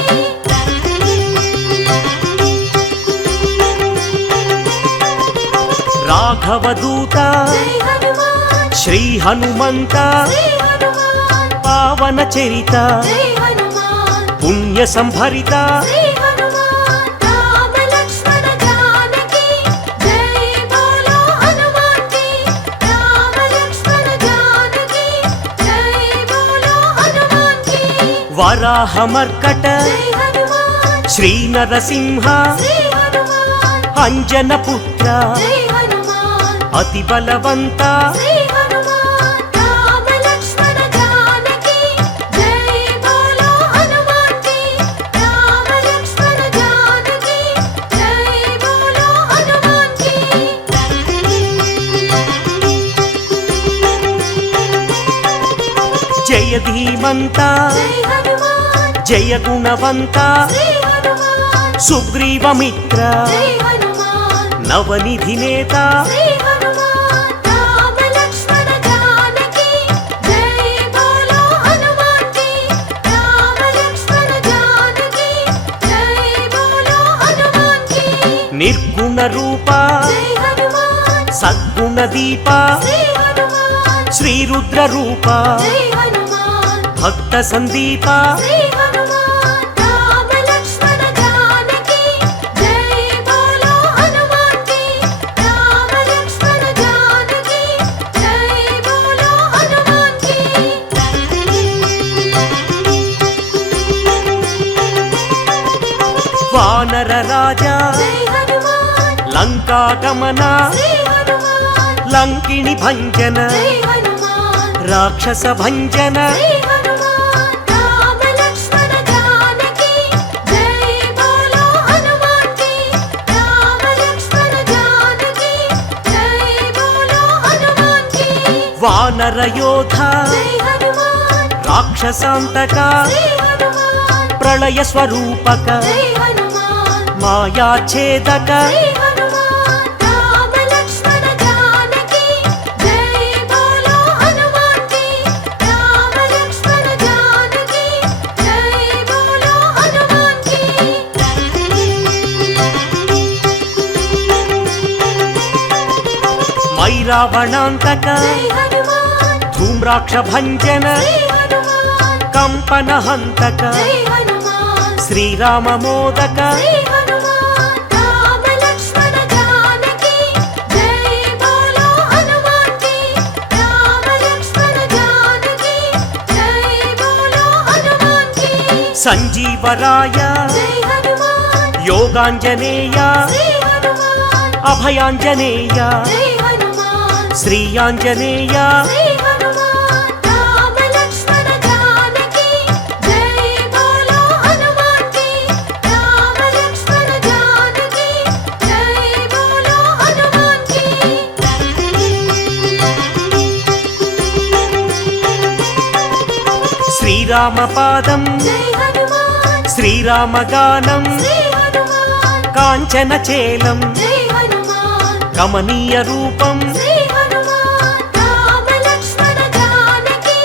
రాఘవదూత జై హనుమాన్ శ్రీ హనుమంత శ్రీ హనుమాన్ పావన చరిత జై హనుమాన్ పుణ్య సంభరిత శ్రీ హనుమాన్ రామ లక్ష్మణ జానకి జై బోలో హనుమాన్ కి రామ లక్ష్మణ జానకి జై బోలో హనుమాన్ కి వరాహమర్కట జై హనుమాన్ శ్రీ నరసింహ శ్రీ హనుమాన్ అంజన పుత్ర జై హనుమాన్ అతి బలవంత శ్రీ హనుమాన్ రామ లక్ష్మణ జానకి జై బోలో హనుమాన్ కి రామ లక్ష్మణ జానకి జై బోలో హనుమాన్ కి జయ ధీమంత జై హనుమాన్ జయ గుణవంత శ్రీ హనుమాన్ సుగ్రీవమిత్ర జై హనుమాన్ నవనిధి నేత శ్రీ హనుమాన్ రామ లక్ష్మణ జానకి జై బోలో హనుమాన్ కి రామ లక్ష్మణ జానకి జై బోలో హనుమాన్ కి నిర్గుణ రూప జై హనుమాన్ సద్గుణ దీప శ్రీ హనుమాన్ శ్రీరుద్ర రూప జై హనుమాన్ భక్త సందీప శ్రీ హనుమాన్ రామ లక్ష్మణ జానకి జై బోలో హనుమాన్ కి రామ లక్ష్మణ జానకి జై బోలో హనుమాన్ కి వానర రాజా జై హనుమాన్ లంకా గమన శ్రీ హనుమాన్ లంకిణి భంజన జై హనుమాన్ రాక్షస భంజన శ్రీ హనుమాన్ రామ లక్ష్మణ జానకి జై బోలో హనుమాన్ కి రామ లక్ష్మణ జానకి జై బోలో వానర యోధ జై హనుమాన్ రాక్షసాంతక జై హనుమాన్ ప్రళయ స్వరూపక జై హనుమాన్ మాయాఛేదక జై హనుమాన్ రామ లక్ష్మణ జానకి జై బోలో హనుమాన్ కి రామ లక్ష్మణ జానకి జై బోలో హనుమాన్ కి మైరావణాంతక జై హనుమాన్ ధూమ్రాక్ష భంజన జై హనుమాన్ కంపన హంతక జై హనుమాన్ శ్రీరామ మోదక జై హనుమాన్ రామ లక్ష్మణ జానకి జై బోలో హనుమాన్ కి రామ లక్ష్మణ జానకి జై బోలో హనుమాన్ కి సంజీవరాయ జై హనుమాన్ యోగాంజనేయ జై హనుమాన్ అభయాంజనేయ జై హనుమాన్ శ్రీయాంజనేయ జై హనుమాన్ రామ లక్ష్మణ జానకి జై బోలో హనుమాన్ కి రామ లక్ష్మణ జానకి జై బోలో హనుమాన్ కి శ్రీరామ పాదం జై హనుమాన్ శ్రీరామ గానం శ్రీ హనుమాన్ కాంచన చేలం జై హనుమాన్ కమనీయ రూపం శ్రీ హనుమాన్ రామ లక్ష్మణ జానకి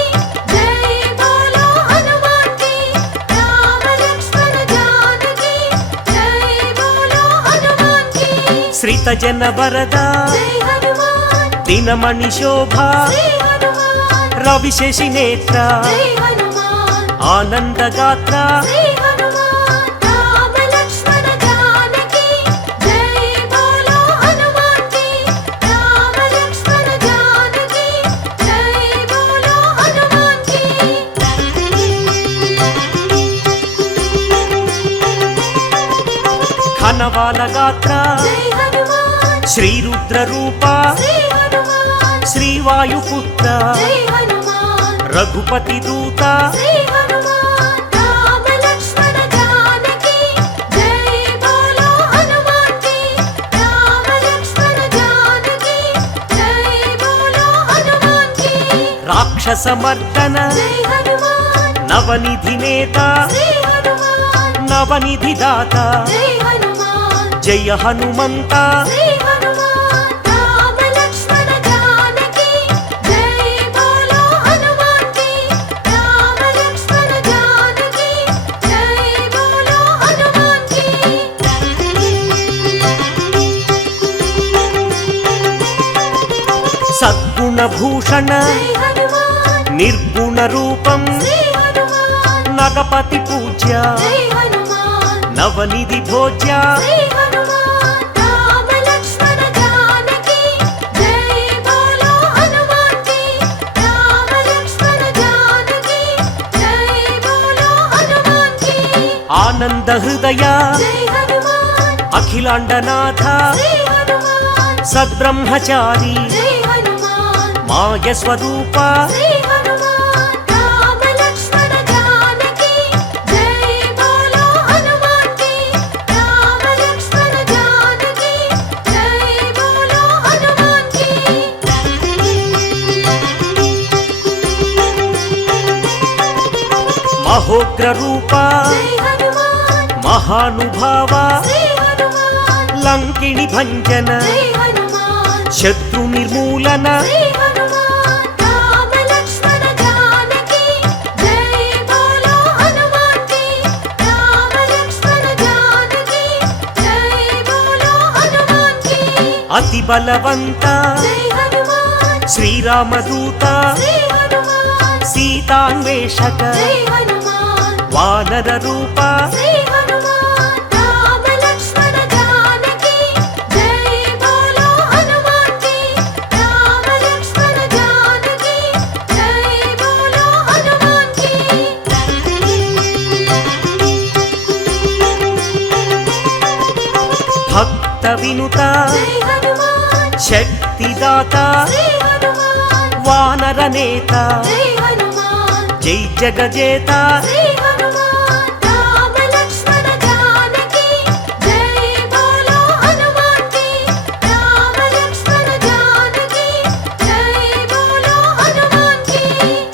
జై బోలో హనుమాన్ కి రామ లక్ష్మణ జానకి జై బోలో హనుమాన్ కి శ్రీత జన వరద జై హనుమాన్ దినమణి శోభ శ్రీ హనుమాన్ రవిశేషి నేత్ర జై హనుమాన్ ఆనందగాత్ర శ్రీ హనుమాన్ రామ లక్ష్మణ జానకి జై బోలో హనుమాన్ కి రామ లక్ష్మణ జానకి జై బోలో హనుమాన్ కి ఘనవాల గాత్ర జై హనుమాన్ శ్రీరుద్ర రూప శ్రీ హనుమాన్ శ్రీవాయుపుత్ర జై హనుమాన్ రఘుపతి దూత శ్రీ హనుమాన్ రామ లక్ష్మణ జానకి జై బోలో హనుమాన్ కి రామ లక్ష్మణ జానకి జై బోలో హనుమాన్ కి రాక్షసమర్దన జై హనుమాన్ నవనిధి నేత శ్రీ హనుమాన్ నవనిధి దాత జై హనుమాన్ జయ హనుమంత శ్రీ హనుమాన్ రామ లక్ష్మణ జానకి జై బోలో హనుమాన్ కి రామ లక్ష్మణ జానకి జై బోలో హనుమాన్ కి సద్గుణ భూషణ జై హనుమాన్ నిర్గుణ రూపం శ్రీ హనుమాన్ నగపతి పూజ్య జై హనుమాన్ నవనిధి భోజ్య శ్రీ హనుమాన్ రామ లక్ష్మణ జానకి జై బోలో హనుమాన్ కి రామ లక్ష్మణ జానకి జై బోలో హనుమాన్ కి ఆనంద హృదయ జై హనుమాన్ అఖిలాండనాథ శ్రీ హనుమాన్ సద్బ్రహ్మచారి జై హనుమాన్ మాయ స్వరూప శ్రీ హనుమాన్ రామ లక్ష్మణ జానకి జై బోలో హనుమాన్ కి రామ లక్ష్మణ జానకి జై బోలో హనుమాన్ కి మహోగ్ర రూప జై హనుమాన్ మహానుభావ శ్రీ హనుమాన్ లంకిణి భంజన జై హనుమాన్ శత్రు నిర్మూలన శ్రీ హనుమాన్ రామ లక్ష్మణ జానకి జై బోలో హనుమాన్ కి రామ లక్ష్మణ జానకి జై బోలో హనుమాన్ కి అతి బలవంత జై హనుమాన్ శ్రీరామదూత శ్రీ హనుమాన్ సీతాన్వేషక జై హనుమాన్ వానర రూప శ్రీ హనుమాన్ రామ లక్ష్మణ జానకి జై బోలో హనుమాన్ కి రామ లక్ష్మణ జానకి జై బోలో హనుమాన్ కి భక్త వినుత జై హనుమాన్ శక్తిదాత శ్రీ హనుమాన్ వానర నేత జై హనుమాన్ జై జగజేత శ్రీ హనుమాన్ రామ లక్ష్మణ జానకి జై బోలో హనుమాన్ కి రామ లక్ష్మణ జానకి జై బోలో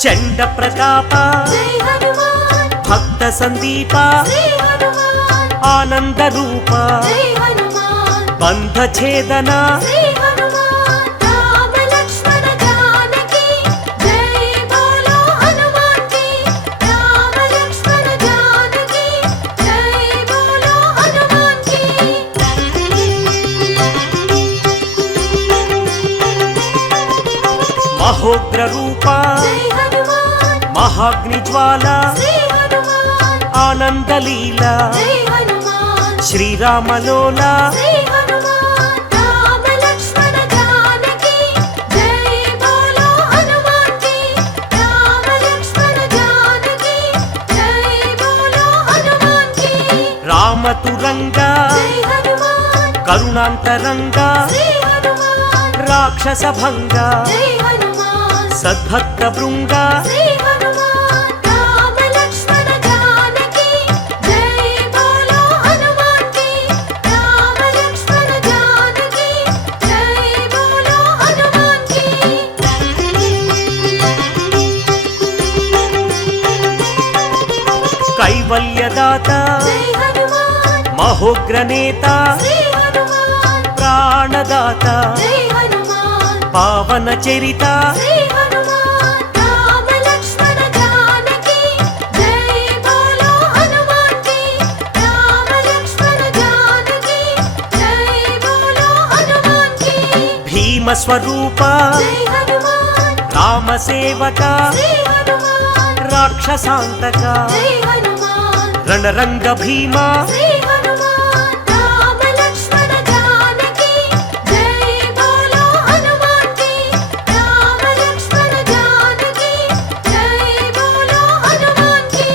చండ ప్రతాప జై హనుమాన్ భక్త సందీప శ్రీ హనుమాన్ ఆనంద రూప జై హనుమాన్ బంధ ఛేదన శ్రీ హనుమాన్ రామ లక్ష్మణ జానకి జై బోలో హనుమాన్ కి రామ లక్ష్మణ జానకి జై బోలో హనుమాన్ కి మహోగ్ర రూప జై హనుమాన్ మహాగ్ని జ్వాల శ్రీ హనుమాన్ ఆనంద లీల జై హనుమాన్ శ్రీరామలోల శ్రీ హనుమాన్ రామ లక్ష్మణ జానకి జై బోలో హనుమాన్ కి రామ లక్ష్మణ జానకి జై బోలో హనుమాన్ కి రామతురంగ జై హనుమాన్ కరుణాంతరంగ శ్రీ హనుమాన్ రాక్షస భంగ జై హనుమాన్ సద్భక్త బృంగ శ్రీ హనుమాన్ రామ లక్ష్మణ జానకి జై బోలో హనుమాన్ కి రామ లక్ష్మణ జానకి జై బోలో హనుమాన్ కి కైవల్యదాత జై హనుమాన్ మహోగ్ర నేత శ్రీ హనుమాన్ ప్రాణదాత జై హనుమాన్ పావన చరిత శ్రీ హనుమాన్ రామ లక్ష్మణ జానకి జై బోలో హనుమాన్ కి రామ లక్ష్మణ జానకి జై బోలో హనుమాన్ కి భీమ స్వరూప జై హనుమాన్ రామ సేవక శ్రీ హనుమాన్ రాక్షసాంతక జై హనుమాన్ రణరంగ భీమ శ్రీ హనుమాన్ రామ లక్ష్మణ జానకి జై బోలో హనుమాన్ కి రామ లక్ష్మణ జానకి జై బోలో హనుమాన్ కి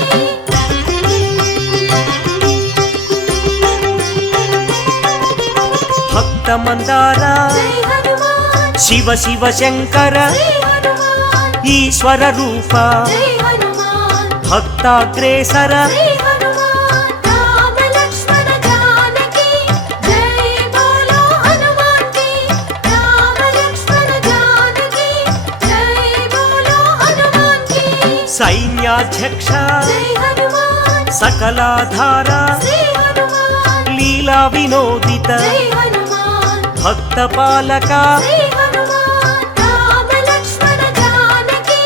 భక్త మందార జై హనుమాన్ శివ శివ శంకర శ్రీ హనుమాన్ ఈశ్వర రూప జై హనుమాన్ భక్తాగ్రేసర శ్రీ హనుమాన్ రామ లక్ష్మణ జానకి జై బోలో హనుమాన్ కి రామ లక్ష్మణ జానకి జై బోలో హనుమాన్ కి సైన్యాధ్యక్ష జై హనుమాన్ సకలాధార శ్రీ హనుమాన్ లీలా వినోదిత జై హనుమాన్ భక్త పాలక శ్రీ హనుమాన్ రామ లక్ష్మణ జానకి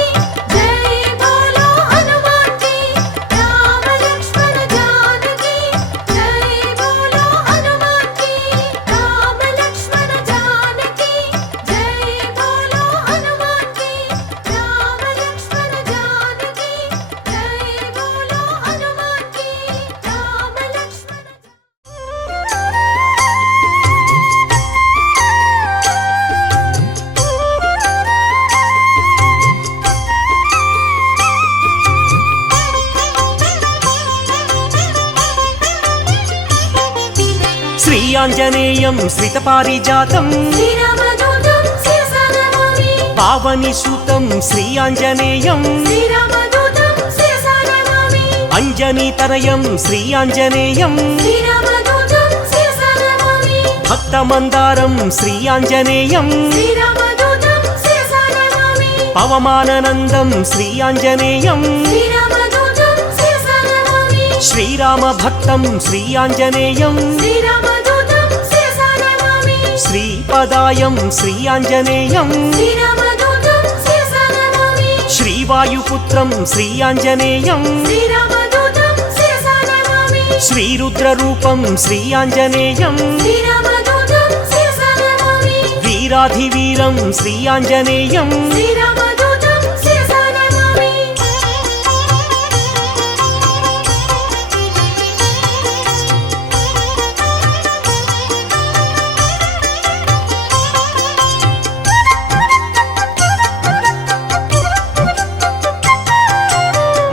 జై బోలో హనుమాన్ కి రామ లక్ష్మణ జానకి జై బోలో హనుమాన్ కి రామ లక్ష్మణ జానకి జై బోలో హనుమాన్ కి రామ లక్ష్మణ జానకి జై బోలో హనుమాన్ కి రామ లక్ష్మణ శ్రీ ఆంజనేయం శ్రితపారిజాతం శ్రీరామదూతం శిరసానమామి పావని సూతం శ్రీ ఆంజనేయం శ్రీరామదూతం శిరసానమామి అంజనీతనయం శ్రీ ఆంజనేయం శ్రీరామదూతం శిరసానమామి భక్తమందారం శ్రీ ఆంజనేయం శ్రీరామదూతం శిరసానమామి పవమాననందం శ్రీ ఆంజనేయం శ్రీరామదూతం శిరసానమామి శ్రీరామ భక్తం శ్రీ ఆంజనేయం శ్రీరామదూతం శిరసానమామి శ్రీపదాయం శ్రీ ఆంజనేయం శ్రీరామదూతం శిరసానమామి శ్రీవాయుపుత్రం శ్రీ ఆంజనేయం శ్రీరామదూతం శిరసానమామి శ్రీరుద్రరూపం శ్రీ ఆంజనేయం శ్రీరామదూతం శిరసానమామి వీరాధివీరం శ్రీ ఆంజనేయం శ్రీరామదూతం శిరసానమామి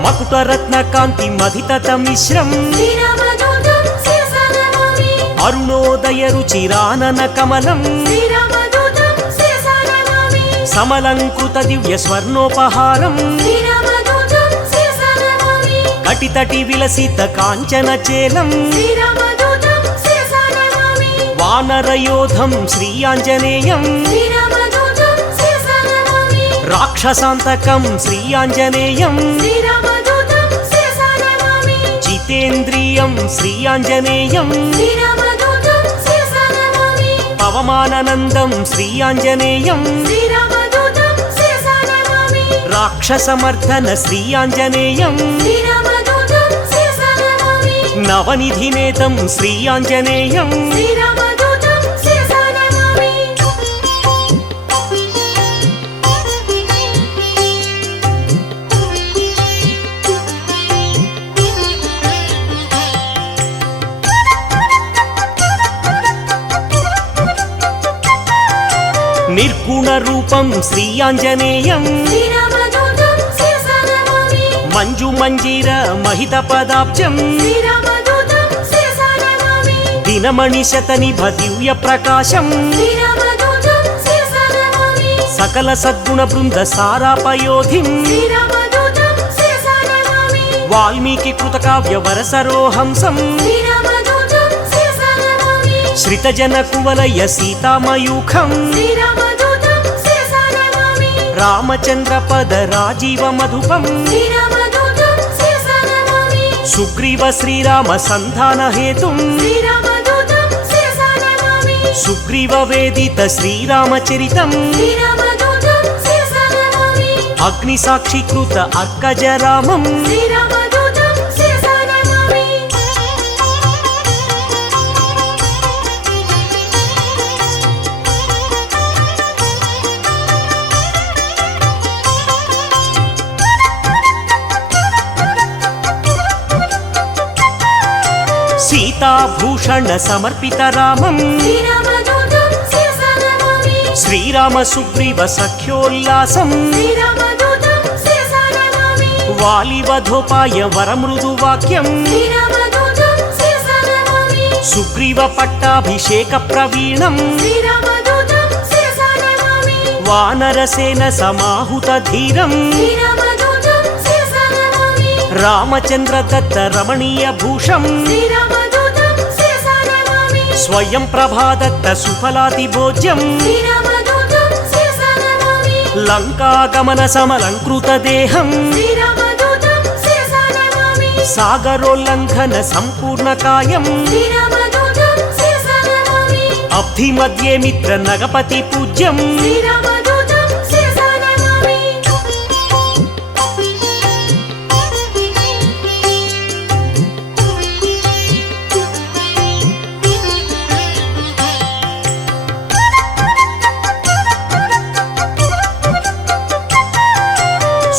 మకుటరత్న కాంతి మధితత మిశ్రం శ్రీరామదూతం శిరసానమామి అరుణోదయ రుచిరానన కమలం శ్రీరామదూతం శిరసానమామి సమలంకృత దివ్య స్వర్ణోపహారం శ్రీరామదూతం శిరసానమామి కటితటి విలసిత కాంచన చేలం శ్రీరామదూతం శిరసానమామి వానరయోధం శ్రీ ఆంజనేయం శ్రీరామదూతం శిరసానమామి రాక్షసాంతకం శ్రీ ఆంజనేయం శ్రీరామదూతం శిరసా నమామి జితేంద్రియం శ్రీ ఆంజనేయం శ్రీరామదూతం శిరసా నమామి పవమానందం శ్రీ ఆంజనేయం శ్రీరామదూతం శిరసా నమామి రాక్షసమర్దన శ్రీ ఆంజనేయం శ్రీరామదూతం శిరసా నమామి నవనిధినేతం శ్రీ ఆంజనేయం శ్రీరామదూతం శిరసా నమామి నిర్గుణ రూపం శ్రీ ఆంజనేయం శ్రీరామదూతం శిరసా నమామి మంజు మంజీర మహిత పదాబ్జం శ్రీరామదూతం శిరసా నమామి దినమణి శతనిభ దివ్య ప్రకాశం శ్రీరామదూతం శిరసా నమామి సకల సద్గుణ బృంద సారాపయోధిం శ్రీరామదూతం శిరసా నమామి వాల్మీకి కృతకావ్య వరసరోహంసం శ్రీరామదూతం శిరసా నమామి శ్రితజన కువలయ సీతామయూఖం శ్రీరామదూతం శిరసా నమామి రామచంద్ర పద రాజీవ మధుపం శ్రీరామదూతం శిరసా నమామి సుగ్రీవ శ్రీరామ సంధాన హేతుం శ్రీరామదూతం శిరసా నమామి సుగ్రీవ వేదిత శ్రీరామచరితం శ్రీరామదూతం శిరసా నమామి అగ్ని సాక్షీకృత అక్కజరామం శ్రీరామదూతం శిరసా నమామి సీతాభూషణ సమర్పిత రామం శ్రీరామదూతం శిరసా నమామి శ్రీరామ సుగ్రీవ సఖ్యోల్లాసం శ్రీరామదూతం శిరసా నమామి వాలివధోపాయ వరమృదు వాక్యం శ్రీరామదూతం శిరసా నమామి సుగ్రీవ పట్టాభిషేక ప్రవీణం శ్రీరామదూతం శిరసా నమామి వానరసేన సమాహుత ధీరం శ్రీరామదూతం శిరసా నమామి రామచంద్ర దత్త రమణీయ భూషం శ్రీరామదూతం శిరసా నమామి స్వయం ప్రభాదత్త సుఫలాతి భోజ్యం శ్రీరామదూతం శిరసా నమామి లంకాగమన సమలంకృత దేహం శ్రీరామదూతం శిరసా నమామి సాగరోల్లంఘన సంపూర్ణ కాయం శ్రీరామదూతం శిరసా నమామి అబ్ధి మధ్యే మిత్ర నగపతి పూజ్యం శ్రీరామదూతం శిరసా నమామి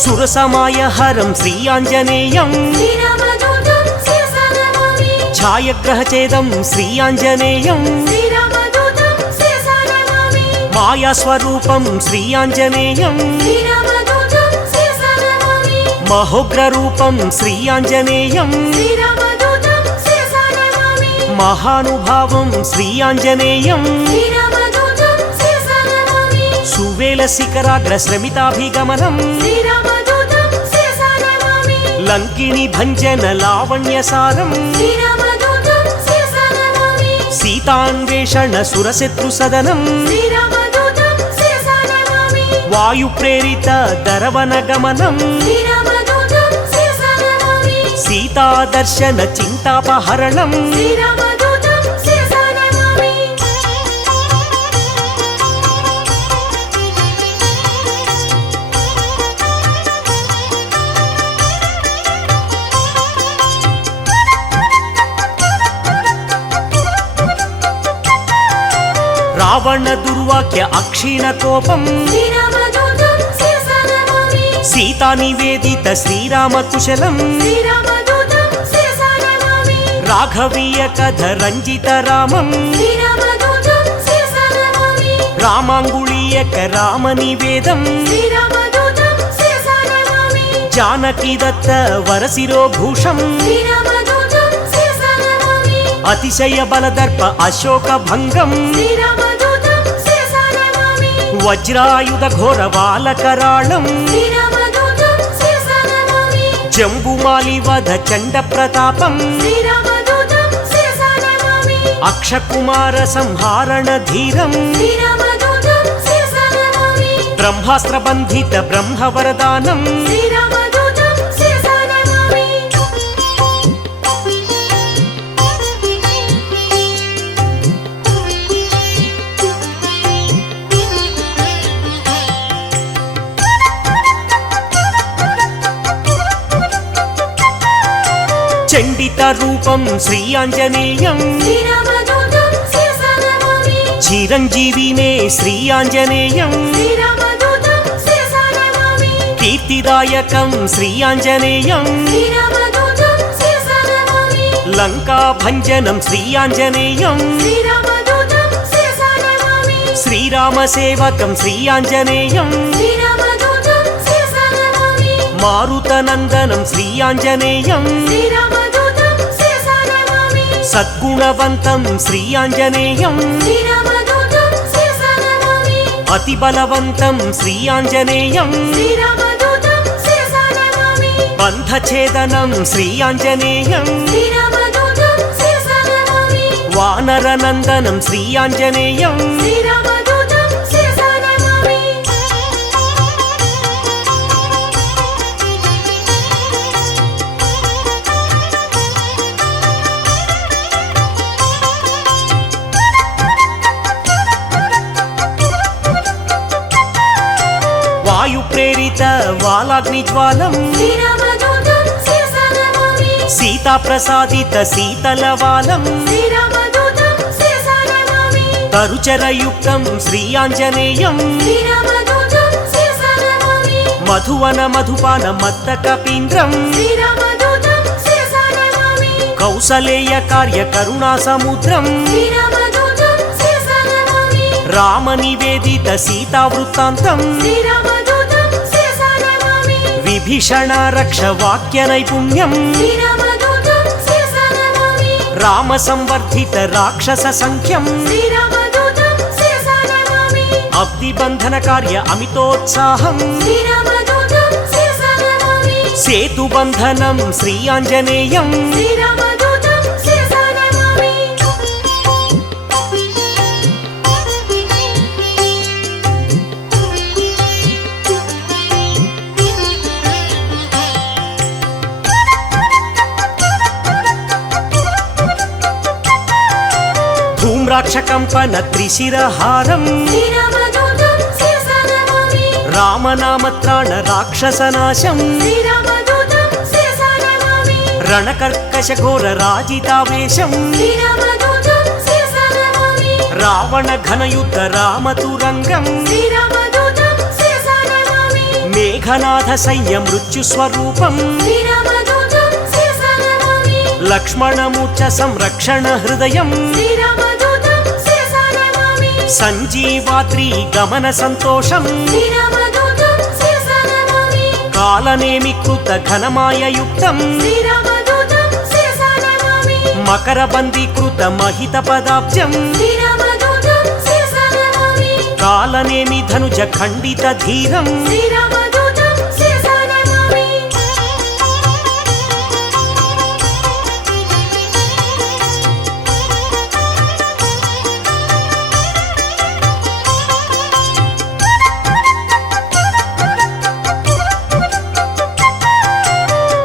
సురసమాయ హరం శ్రీ ఆంజనేయం శ్రీరామదూతం శిరసా నమామి ఛాయగ్రహచేదం శ్రీ ఆంజనేయం శ్రీరామదూతం శిరసా నమామి మాయాస్వరూపం శ్రీ ఆంజనేయం శ్రీరామదూతం శిరసా నమామి మహోగ్రరూపం శ్రీ ఆంజనేయం శ్రీరామదూతం శిరసా నమామి మహానుభావం శ్రీ ఆంజనేయం శ్రీరామదూతం శిరసా నమామి సువేల శిఖరాగ్ర శ్రమితాభిగమనం శ్రీరామదూతం శిరసా నమామి లంకిణి భంజన లావణ్యసారం శ్రీరామదూతం శిరసా నమామి సీతాన్వేషణ సురశత్రు సదనం శ్రీరామదూతం శిరసా నమామి వాయు ప్రేరిత దరవన గమనం శ్రీరామదూతం శిరసా నమామి సీతాదర్శన చింతాపహరణం శ్రీరామదూతం శిరసా నమామి రావణ దుర్వాక్య అక్షీణ కోపం శ్రీరామదూతం శిరసా నమామి సీతా నివేదిత శ్రీరామ కుశలం శ్రీరామదూతం శిరసా నమామి రాఘవీయ కథ రంజిత రామం శ్రీరామదూతం శిరసా నమామి రామాంగుళీయక రామ నివేదం శ్రీరామదూతం శిరసా నమామి జానకి దత్త వరసిరో భూషం శ్రీరామదూతం శిరసా నమామి అతిశయ బలదర్ప అశోక భంగం శ్రీరామదూతం శిరసా నమామి వజ్రాయుధ ఘోర బాలకరాళం శ్రీరామదూతం శిరసా నమామి జంబుమాలి వధ చండ ప్రతాపం శ్రీరామదూతం శిరసా నమామి అక్షకుమార సంహారణ ధీరం శ్రీరామదూతం శిరసా నమామి బ్రహ్మాస్త్ర బంధిత బ్రహ్మవరదానం శ్రీరామదూతం శిరసా నమామి చండిత రూపం శ్రీ ఆంజనేయం శ్రీరామదూతం శిరసా నమామి చిరంజీవినే శ్రీ ఆంజనేయం శ్రీరామదూతం శిరసా నమామి కీర్తిదాయకం శ్రీ ఆంజనేయం శ్రీరామదూతం శిరసా నమామి లంకా భంజనం శ్రీ ఆంజనేయం శ్రీరామదూతం శిరసా నమామి శ్రీరామ సేవకం శ్రీ ఆంజనేయం శ్రీరామదూతం శిరసా నమామి మారుతనందనం శ్రీ ఆంజనేయం శ్రీరామదూతం శిరసా నమామి సద్గుణవంతం శ్రీ ఆంజనేయం శ్రీరామదూతం శిరసా నమామి అతిబలవంతం శ్రీ ఆంజనేయం శ్రీరామదూతం శిరసా నమామి బంధఛేదనం శ్రీ ఆంజనేయం శ్రీరామదూతం శిరసా నమామి వానరనందనం శ్రీ ఆంజనేయం శ్రీరామదూతం శిరసా నమామి వాయు ప్రేరిత వాలాగ్ని జ్వాలం శ్రీరామదూతం శిరసా నమామి సీతా ప్రసాదిత శీతలవాలం శ్రీరామదూతం శిరసా నమామి తరుచరయుక్తం శ్రీ ఆంజనేయం శ్రీరామదూతం శిరసా నమామి మధువన మధుపాన మత్త కపీంద్రం శ్రీరామదూతం శిరసా నమామి కౌసలేయ కార్య కరుణా సముద్రం శ్రీరామదూతం శిరసా నమామి రామ నివేదిత సీతా వృత్తాంతం శ్రీరామదూతం శిరసా నమామి విభీషణ రక్ష వాక్య నైపుణ్యం శ్రీరామదూతం శిరసా నమామి రామ సంవర్ధిత రాక్షస సంఖ్యం శ్రీరామదూతం శిరసా నమామి అబ్ది బంధన కార్య అమితోత్సాహం శ్రీరామదూతం శిరసా నమామి సేతు బంధనం శ్రీ ఆంజనేయం శ్రీరామదూతం శిరసా నమామి ధూమ్రాక్ష కంపన త్రిశిరహారం శ్రీరామదూతం శిరసా నమామి రామనామత్రాణ రాక్షసనాశం శ్రీరామదూతం శిరసా నమామి రణకర్కశ ఘోర రాజితావేశం శ్రీరామదూతం శిరసా నమామి రావణ ఘనయుద్ధ రామతురంగం శ్రీరామదూతం శిరసా నమామి మేఘనాథ సైన్య మృత్యు స్వరూపం శ్రీరామదూతం శిరసా నమామి లక్ష్మణమూర్ఛ సంరక్షణ హృదయం శ్రీరామదూతం శిరసా నమామి సంజీవాద్రి గమన సంతోషం శ్రీరామదూతం శిరసా నమామి కాలనేమి కృత ఘనమాయయుక్తం శ్రీరామదూతం శిరసా నమామి మకర బందీకృత మహిత పదాబ్జం శ్రీరామదూతం శిరసా నమామి కాలనేమి ధనుజ ఖండిత ధీరం శ్రీరామదూతం శిరసా నమామి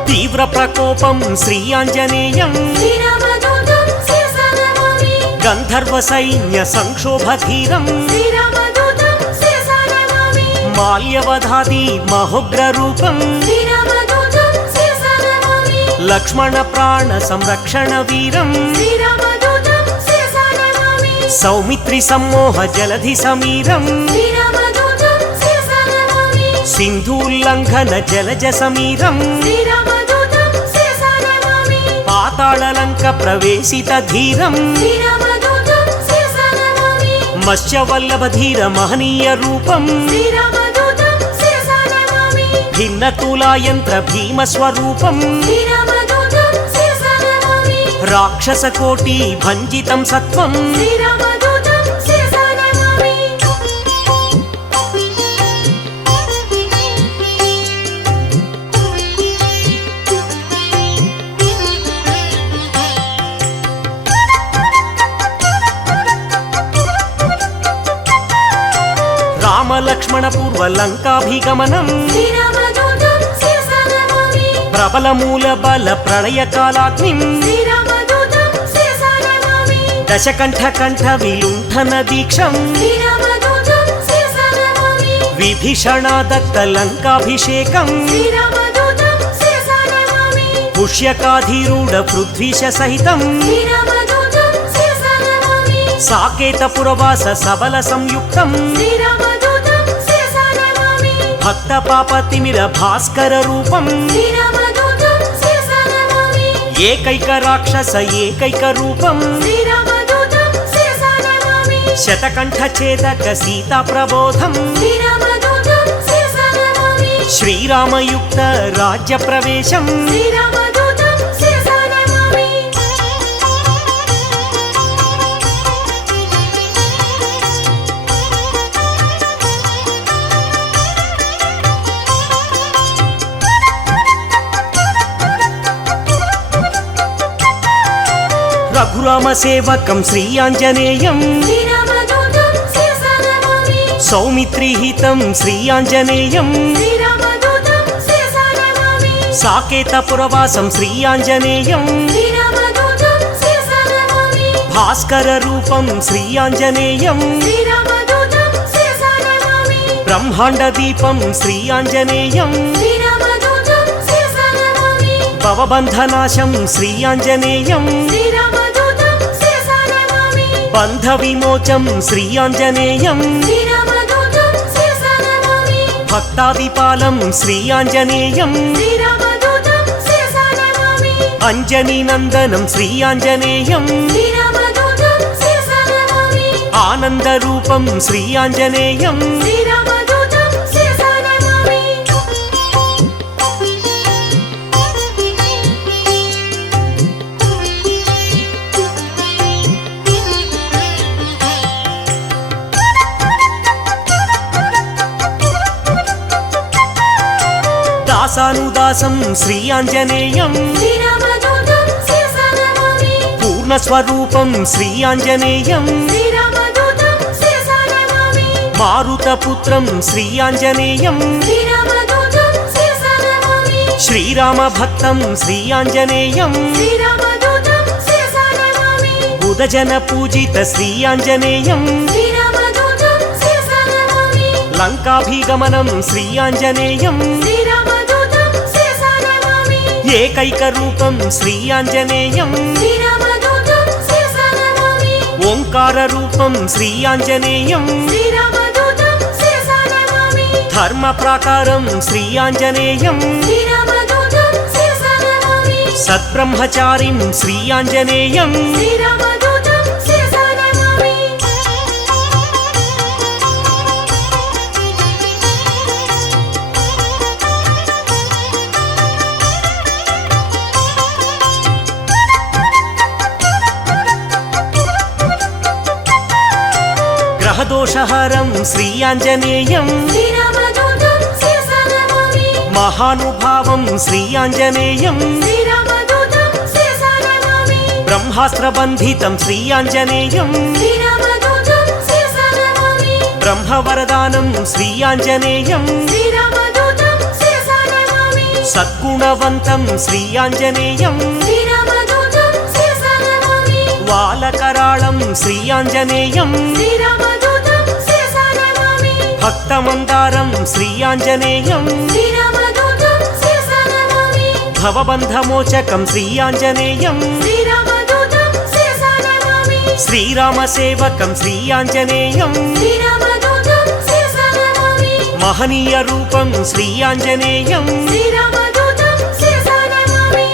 తీవ్ర ప్రకోపం శ్రీ ఆంజనేయం శ్రీరామదూతం శిరసా నమామి గంధర్వ సైన్య సంక్షోభ ధీరం శ్రీరామదూతం శిరసా నమామి మాల్యవధాది మహోగ్ర రూపం శ్రీరామదూతం శిరసా నమామి లక్ష్మణ ప్రాణ సంరక్షణ వీరం శ్రీరామదూతం శిరసా నమామి సౌమిత్రి సమ్మోహ జలధి సమీరం శ్రీరామదూతం శిరసా నమామి సింధూల్లంఘన జలజ సమీరం శ్రీరామదూతం శిరసా నమామి పాతాళలంక ప్రవేశిత ధీరం శ్రీరామదూతం శిరసా నమామి మత్స్యవల్లభ ధీర మహనీయ రూపం శ్రీరామదూతం శిరసా నమామి భిన్న తులాయంత్ర భీమ స్వరూపం శ్రీరామదూతం శిరసా నమామి రాక్షస కోటి భంజితం సత్వం శ్రీరామదూతం శిరసా నమామి రామలక్ష్మణ పూర్వ లంకాభిగమనం శ్రీరామదూతం శిరసా నమామి ప్రబలమూల బల ప్రళయ కాలాగ్నిం శ్రీరామదూతం శిరసా నమామి దశకంఠ కంఠ విలుంఠన దీక్షం శ్రీరామదూతం శిరసా నమామి విభీషణ దత్త లంకాభిషేకం శ్రీరామదూతం శిరసా నమామి పుష్యకాధీరూఢ పృథ్వీశ సహితం శ్రీరామదూతం శిరసా నమామి సాకేత పురవాస సబల సంయుక్తం శ్రీరామదూతం శిరసా నమామి భక్త పాప తిమిర భాస్కర రూపం శ్రీరామదూతం శిరసా నమామి ఏకైక రాక్షస ఏకైక రూపం శ్రీరామదూతం శిరసా నమామి శతకంఠ ఛేదక సీతా ప్రబోధం శ్రీరామదూతం శిరసా నమామి శ్రీరామయుక్త రాజ్య ప్రవేశం శ్రీరామదూతం శిరసా నమామి రఘురామ సేవకం శ్రీ ఆంజనేయం శ్రీరామదూతం శిరసా నమామి సౌమిత్రిహితం శ్రీ ఆంజనేయం శ్రీరామదూతం శిరసా నమామి సాకేత పురవాసం శ్రీ ఆంజనేయం శ్రీరామదూతం శిరసా నమామి భాస్కర రూపం శ్రీ ఆంజనేయం శ్రీరామదూతం శిరసా నమామి బ్రహ్మాండ దీపం శ్రీ ఆంజనేయం శ్రీరామదూతం శిరసా నమామి భవబంధనాశం శ్రీ ఆంజనేయం శ్రీరామదూతం శిరసా నమామి బంధ విమోచం శ్రీ ఆంజనేయం శ్రీరామదూతం శిరసా నమామి భక్తాదిపాలం శ్రీ ఆంజనేయం శ్రీరామదూతం శిరసా నమామి అంజనీ నందనం శ్రీ ఆంజనేయం శ్రీరామదూతం శిరసా నమామి ఆనంద రూపం శ్రీ ఆంజనేయం శ్రీరామదూతం శిరసా నమామి దాసానుదాసం శ్రీ ఆంజనేయం శ్రీరామదూతం శిరసా నమామి పూర్ణస్వరూపం శ్రీ ఆంజనేయం శ్రీరామదూతం శిరసా నమామి మారుతపుత్రం శ్రీ ఆంజనేయం శ్రీరామదూతం శిరసా నమామి శ్రీరామ భక్తం శ్రీ ఆంజనేయం శ్రీరామదూతం శిరసా నమామి బుధజన పూజిత శ్రీ ఆంజనేయం శ్రీరామదూతం శిరసా నమామి లంకాభిగమనం శ్రీ ఆంజనేయం శ్రీరామదూతం శిరసా నమామి ఏకైక రూపం శ్రీ ఆంజనేయం శ్రీరామదూతం శిరసా నమామి ఓంకార రూపం శ్రీ ఆంజనేయం శ్రీరామదూతం శిరసా నమామి ధర్మ ప్రాకారం శ్రీ ఆంజనేయం శ్రీరామదూతం శిరసా నమామి సద్బ్రహ్మచారిం శ్రీ ఆంజనేయం శ్రీరామదూతం శిరసా నమామి గ్రహదోషహరం శ్రీ ఆంజనేయం శ్రీరామదూతం శిరసా నమామి మహానుభావం శ్రీ ఆంజనేయం శ్రీరామదూతం శిరసా నమామి బ్రహ్మాస్త్రబంధితం శ్రీ ఆంజనేయం శ్రీరామదూతం శిరసా నమామి బ్రహ్మవరదానం శ్రీ ఆంజనేయం శ్రీరామదూతం శిరసా నమామి సద్గుణవంతం శ్రీ ఆంజనేయం శ్రీరామదూతం శిరసా నమామి వాలకరాళం శ్రీ ఆంజనేయం శ్రీరామదూతం శిరసా నమామి భక్తమందారం శ్రీ ఆంజనేయం శ్రీరామదూతం శిరసా నమామి భవబంధమోచకం శ్రీ ఆంజనేయం శ్రీరామదూతం శిరసా నమామి శ్రీరామ సేవకం శ్రీ ఆంజనేయం శ్రీరామదూతం శిరసా నమామి మహనీయ రూపం శ్రీ ఆంజనేయం శ్రీరామదూతం శిరసా నమామి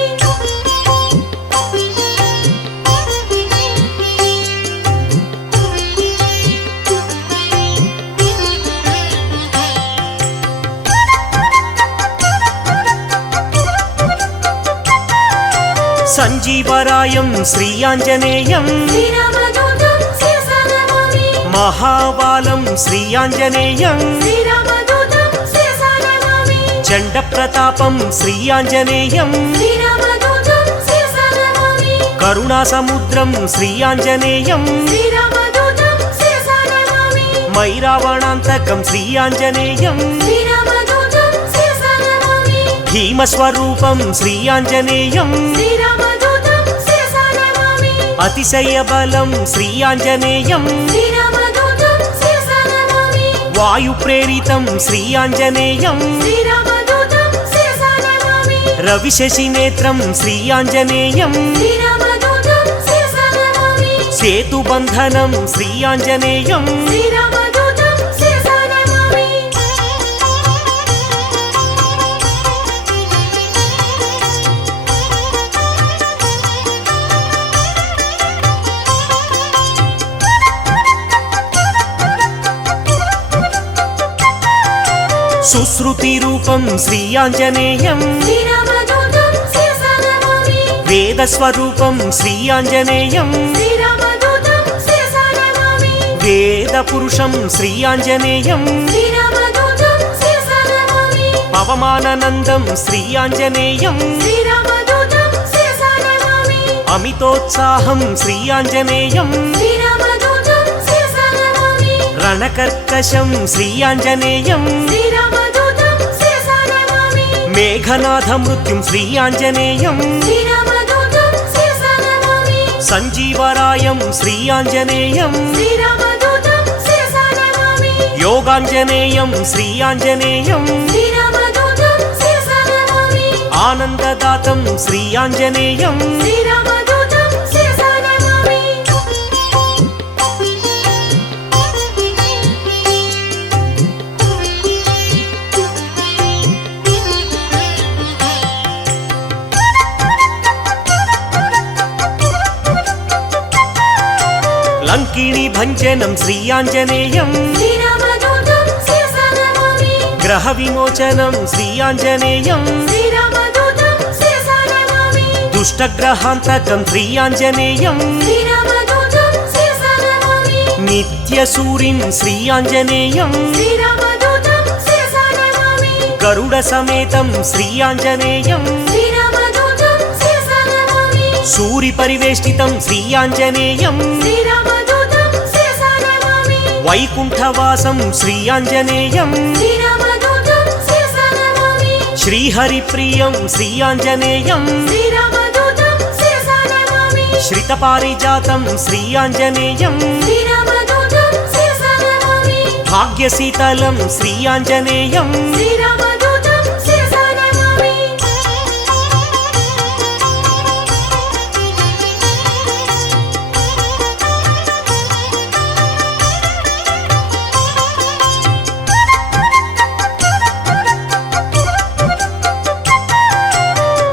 సంజీవరాయం శ్రీ ఆంజనేయం శ్రీరామదూతం శిరసా నమామి మహాబాలం శ్రీ ఆంజనేయం శ్రీరామదూతం శిరసా నమామి చండ ప్రతాపం శ్రీ ఆంజనేయం శ్రీరామదూతం శిరసా నమామి కరుణా సముద్రం శ్రీ ఆంజనేయం శ్రీరామదూతం శిరసా నమామి మైరావణాంతకం శ్రీ ఆంజనేయం శ్రీరామదూతం శిరసా నమామి భీమస్వరూపం శ్రీ ఆంజనేయం శ్రీరామదూతం శిరసా నమామి అతిశయ బలం శ్రీ ఆంజనేయం శ్రీరామదూతం శిరసా నమామి వాయు ప్రేరితం శ్రీ ఆంజనేయం శ్రీరామదూతం శిరసా నమామి రవిశశి నేత్రం శ్రీ ఆంజనేయం శ్రీరామదూతం శిరసా నమామి సేతుబంధనం శ్రీ ఆంజనేయం శ్రీరామదూతం శిరసా నమామి సుశ్రుతి రూపం శ్రీ ఆంజనేయం శ్రీరామదూతం శిరసా నమామి వేదస్వరూపం శ్రీ ఆంజనేయం శ్రీరామదూతం శిరసా నమామి వేద పురుషం శ్రీ ఆంజనేయం శ్రీరామదూతం శిరసా నమామి పవమానందం శ్రీ ఆంజనేయం శ్రీరామదూతం శిరసా నమామి అమితోత్సాహం శ్రీ ఆంజనేయం శ్రీరామదూతం శిరసా నమామి రణకర్కశం శ్రీ ఆంజనేయం శ్రీరామదూతం శిరసా నమామి మేఘనాథ మృత్యుం శ్రీ ఆంజనేయం శ్రీరామదూతం శిరసా నమామి సంజీవరాయం శ్రీ ఆంజనేయం శ్రీరామదూతం శిరసా నమామి యోగాంజనేయం శ్రీ ఆంజనేయం శ్రీరామదూతం శిరసా నమామి ఆనందదాతం శ్రీ ఆంజనేయం శ్రీరామదూతం శిరసా నమామి లంకిణి భంజనం శ్రీ ఆంజనేయం శ్రీరామదూతం శిరసా నమామి గ్రహ విమోచనం శ్రీ ఆంజనేయం శ్రీరామదూతం శిరసా నమామి దుష్టగ్రహాంతకం శ్రీ ఆంజనేయం శ్రీరామదూతం శిరసా నమామి నిత్యసూరిం శ్రీ ఆంజనేయం శ్రీరామదూతం శిరసా నమామి గరుడ సమేతం శ్రీ ఆంజనేయం శ్రీరామదూతం శిరసా నమామి సూరి పరివేష్టితం శ్రీ ఆంజనేయం శ్రీరామదూతం శిరసా నమామి వైకుంఠవాసం శ్రీ ఆంజనేయం శ్రీరామదూతం శిరసా నమామి శ్రీహరిప్రియం శ్రీ ఆంజనేయం శ్రీరామదూతం శిరసా నమామి శ్రితపారిజాతం శ్రీ ఆంజనేయం శ్రీరామదూతం శిరసా నమామి భాగ్యశీతలం శ్రీ ఆంజనేయం శ్రీరామదూతం శిరసా నమామి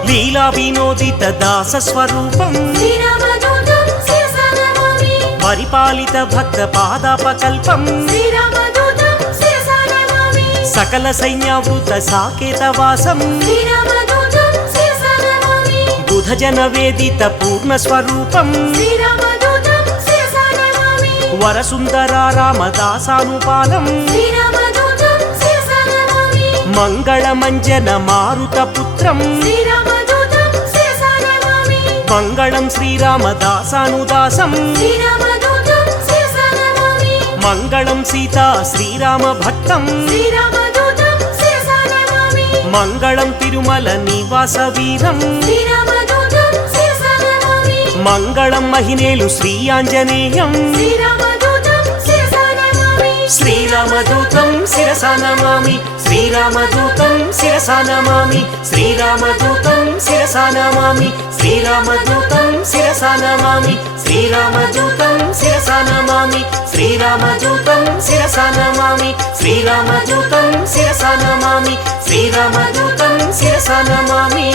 లీలా వినోదిత దాస స్వరూపం శ్రీరామదూతం శిరసా నమామి పరిపాలిత భక్త పాదాపకల్పం శ్రీరామదూతం శిరసా నమామి సకల సైన్యావృత సాకేతవాసం శ్రీరామదూతం శిరసా నమామి బుధజన వేదిత పూర్ణ స్వరూపం శ్రీరామదూతం శిరసా నమామి వరసుందరారామదాసానుపాలం శ్రీరామదూతం శిరసా నమామి మంగళమంజన మారుత పుత్రం శ్రీరామదూతం శిరసా నమామి మంగళం శ్రీరామదాసానుదాసం శ్రీరామదూతం శిరసా నమామి మంగళం సీతా శ్రీరామ భక్తం శ్రీరామదూతం శిరసా నమామి మంగళం తిరుమల నివాస వీరం శ్రీరామదూతం శిరసా నమామి మంగళం మహినేలు శ్రీ ఆంజనేయం శ్రీరామదూతం శిరసా నమామి శ్రీరామదూతం శిరసా నమామి శ్రీరామదూతం శిరసా నమామి శ్రీరామదూతం శిరసా నమామి శ్రీరామదూతం శిరసా నమామి శ్రీరామదూతం శిరసా నమామి శ్రీరామదూతం శిరసా నమామి శ్రీరామదూతం శిరసా నమామి శ్రీరామదూతం శిరసా నమామి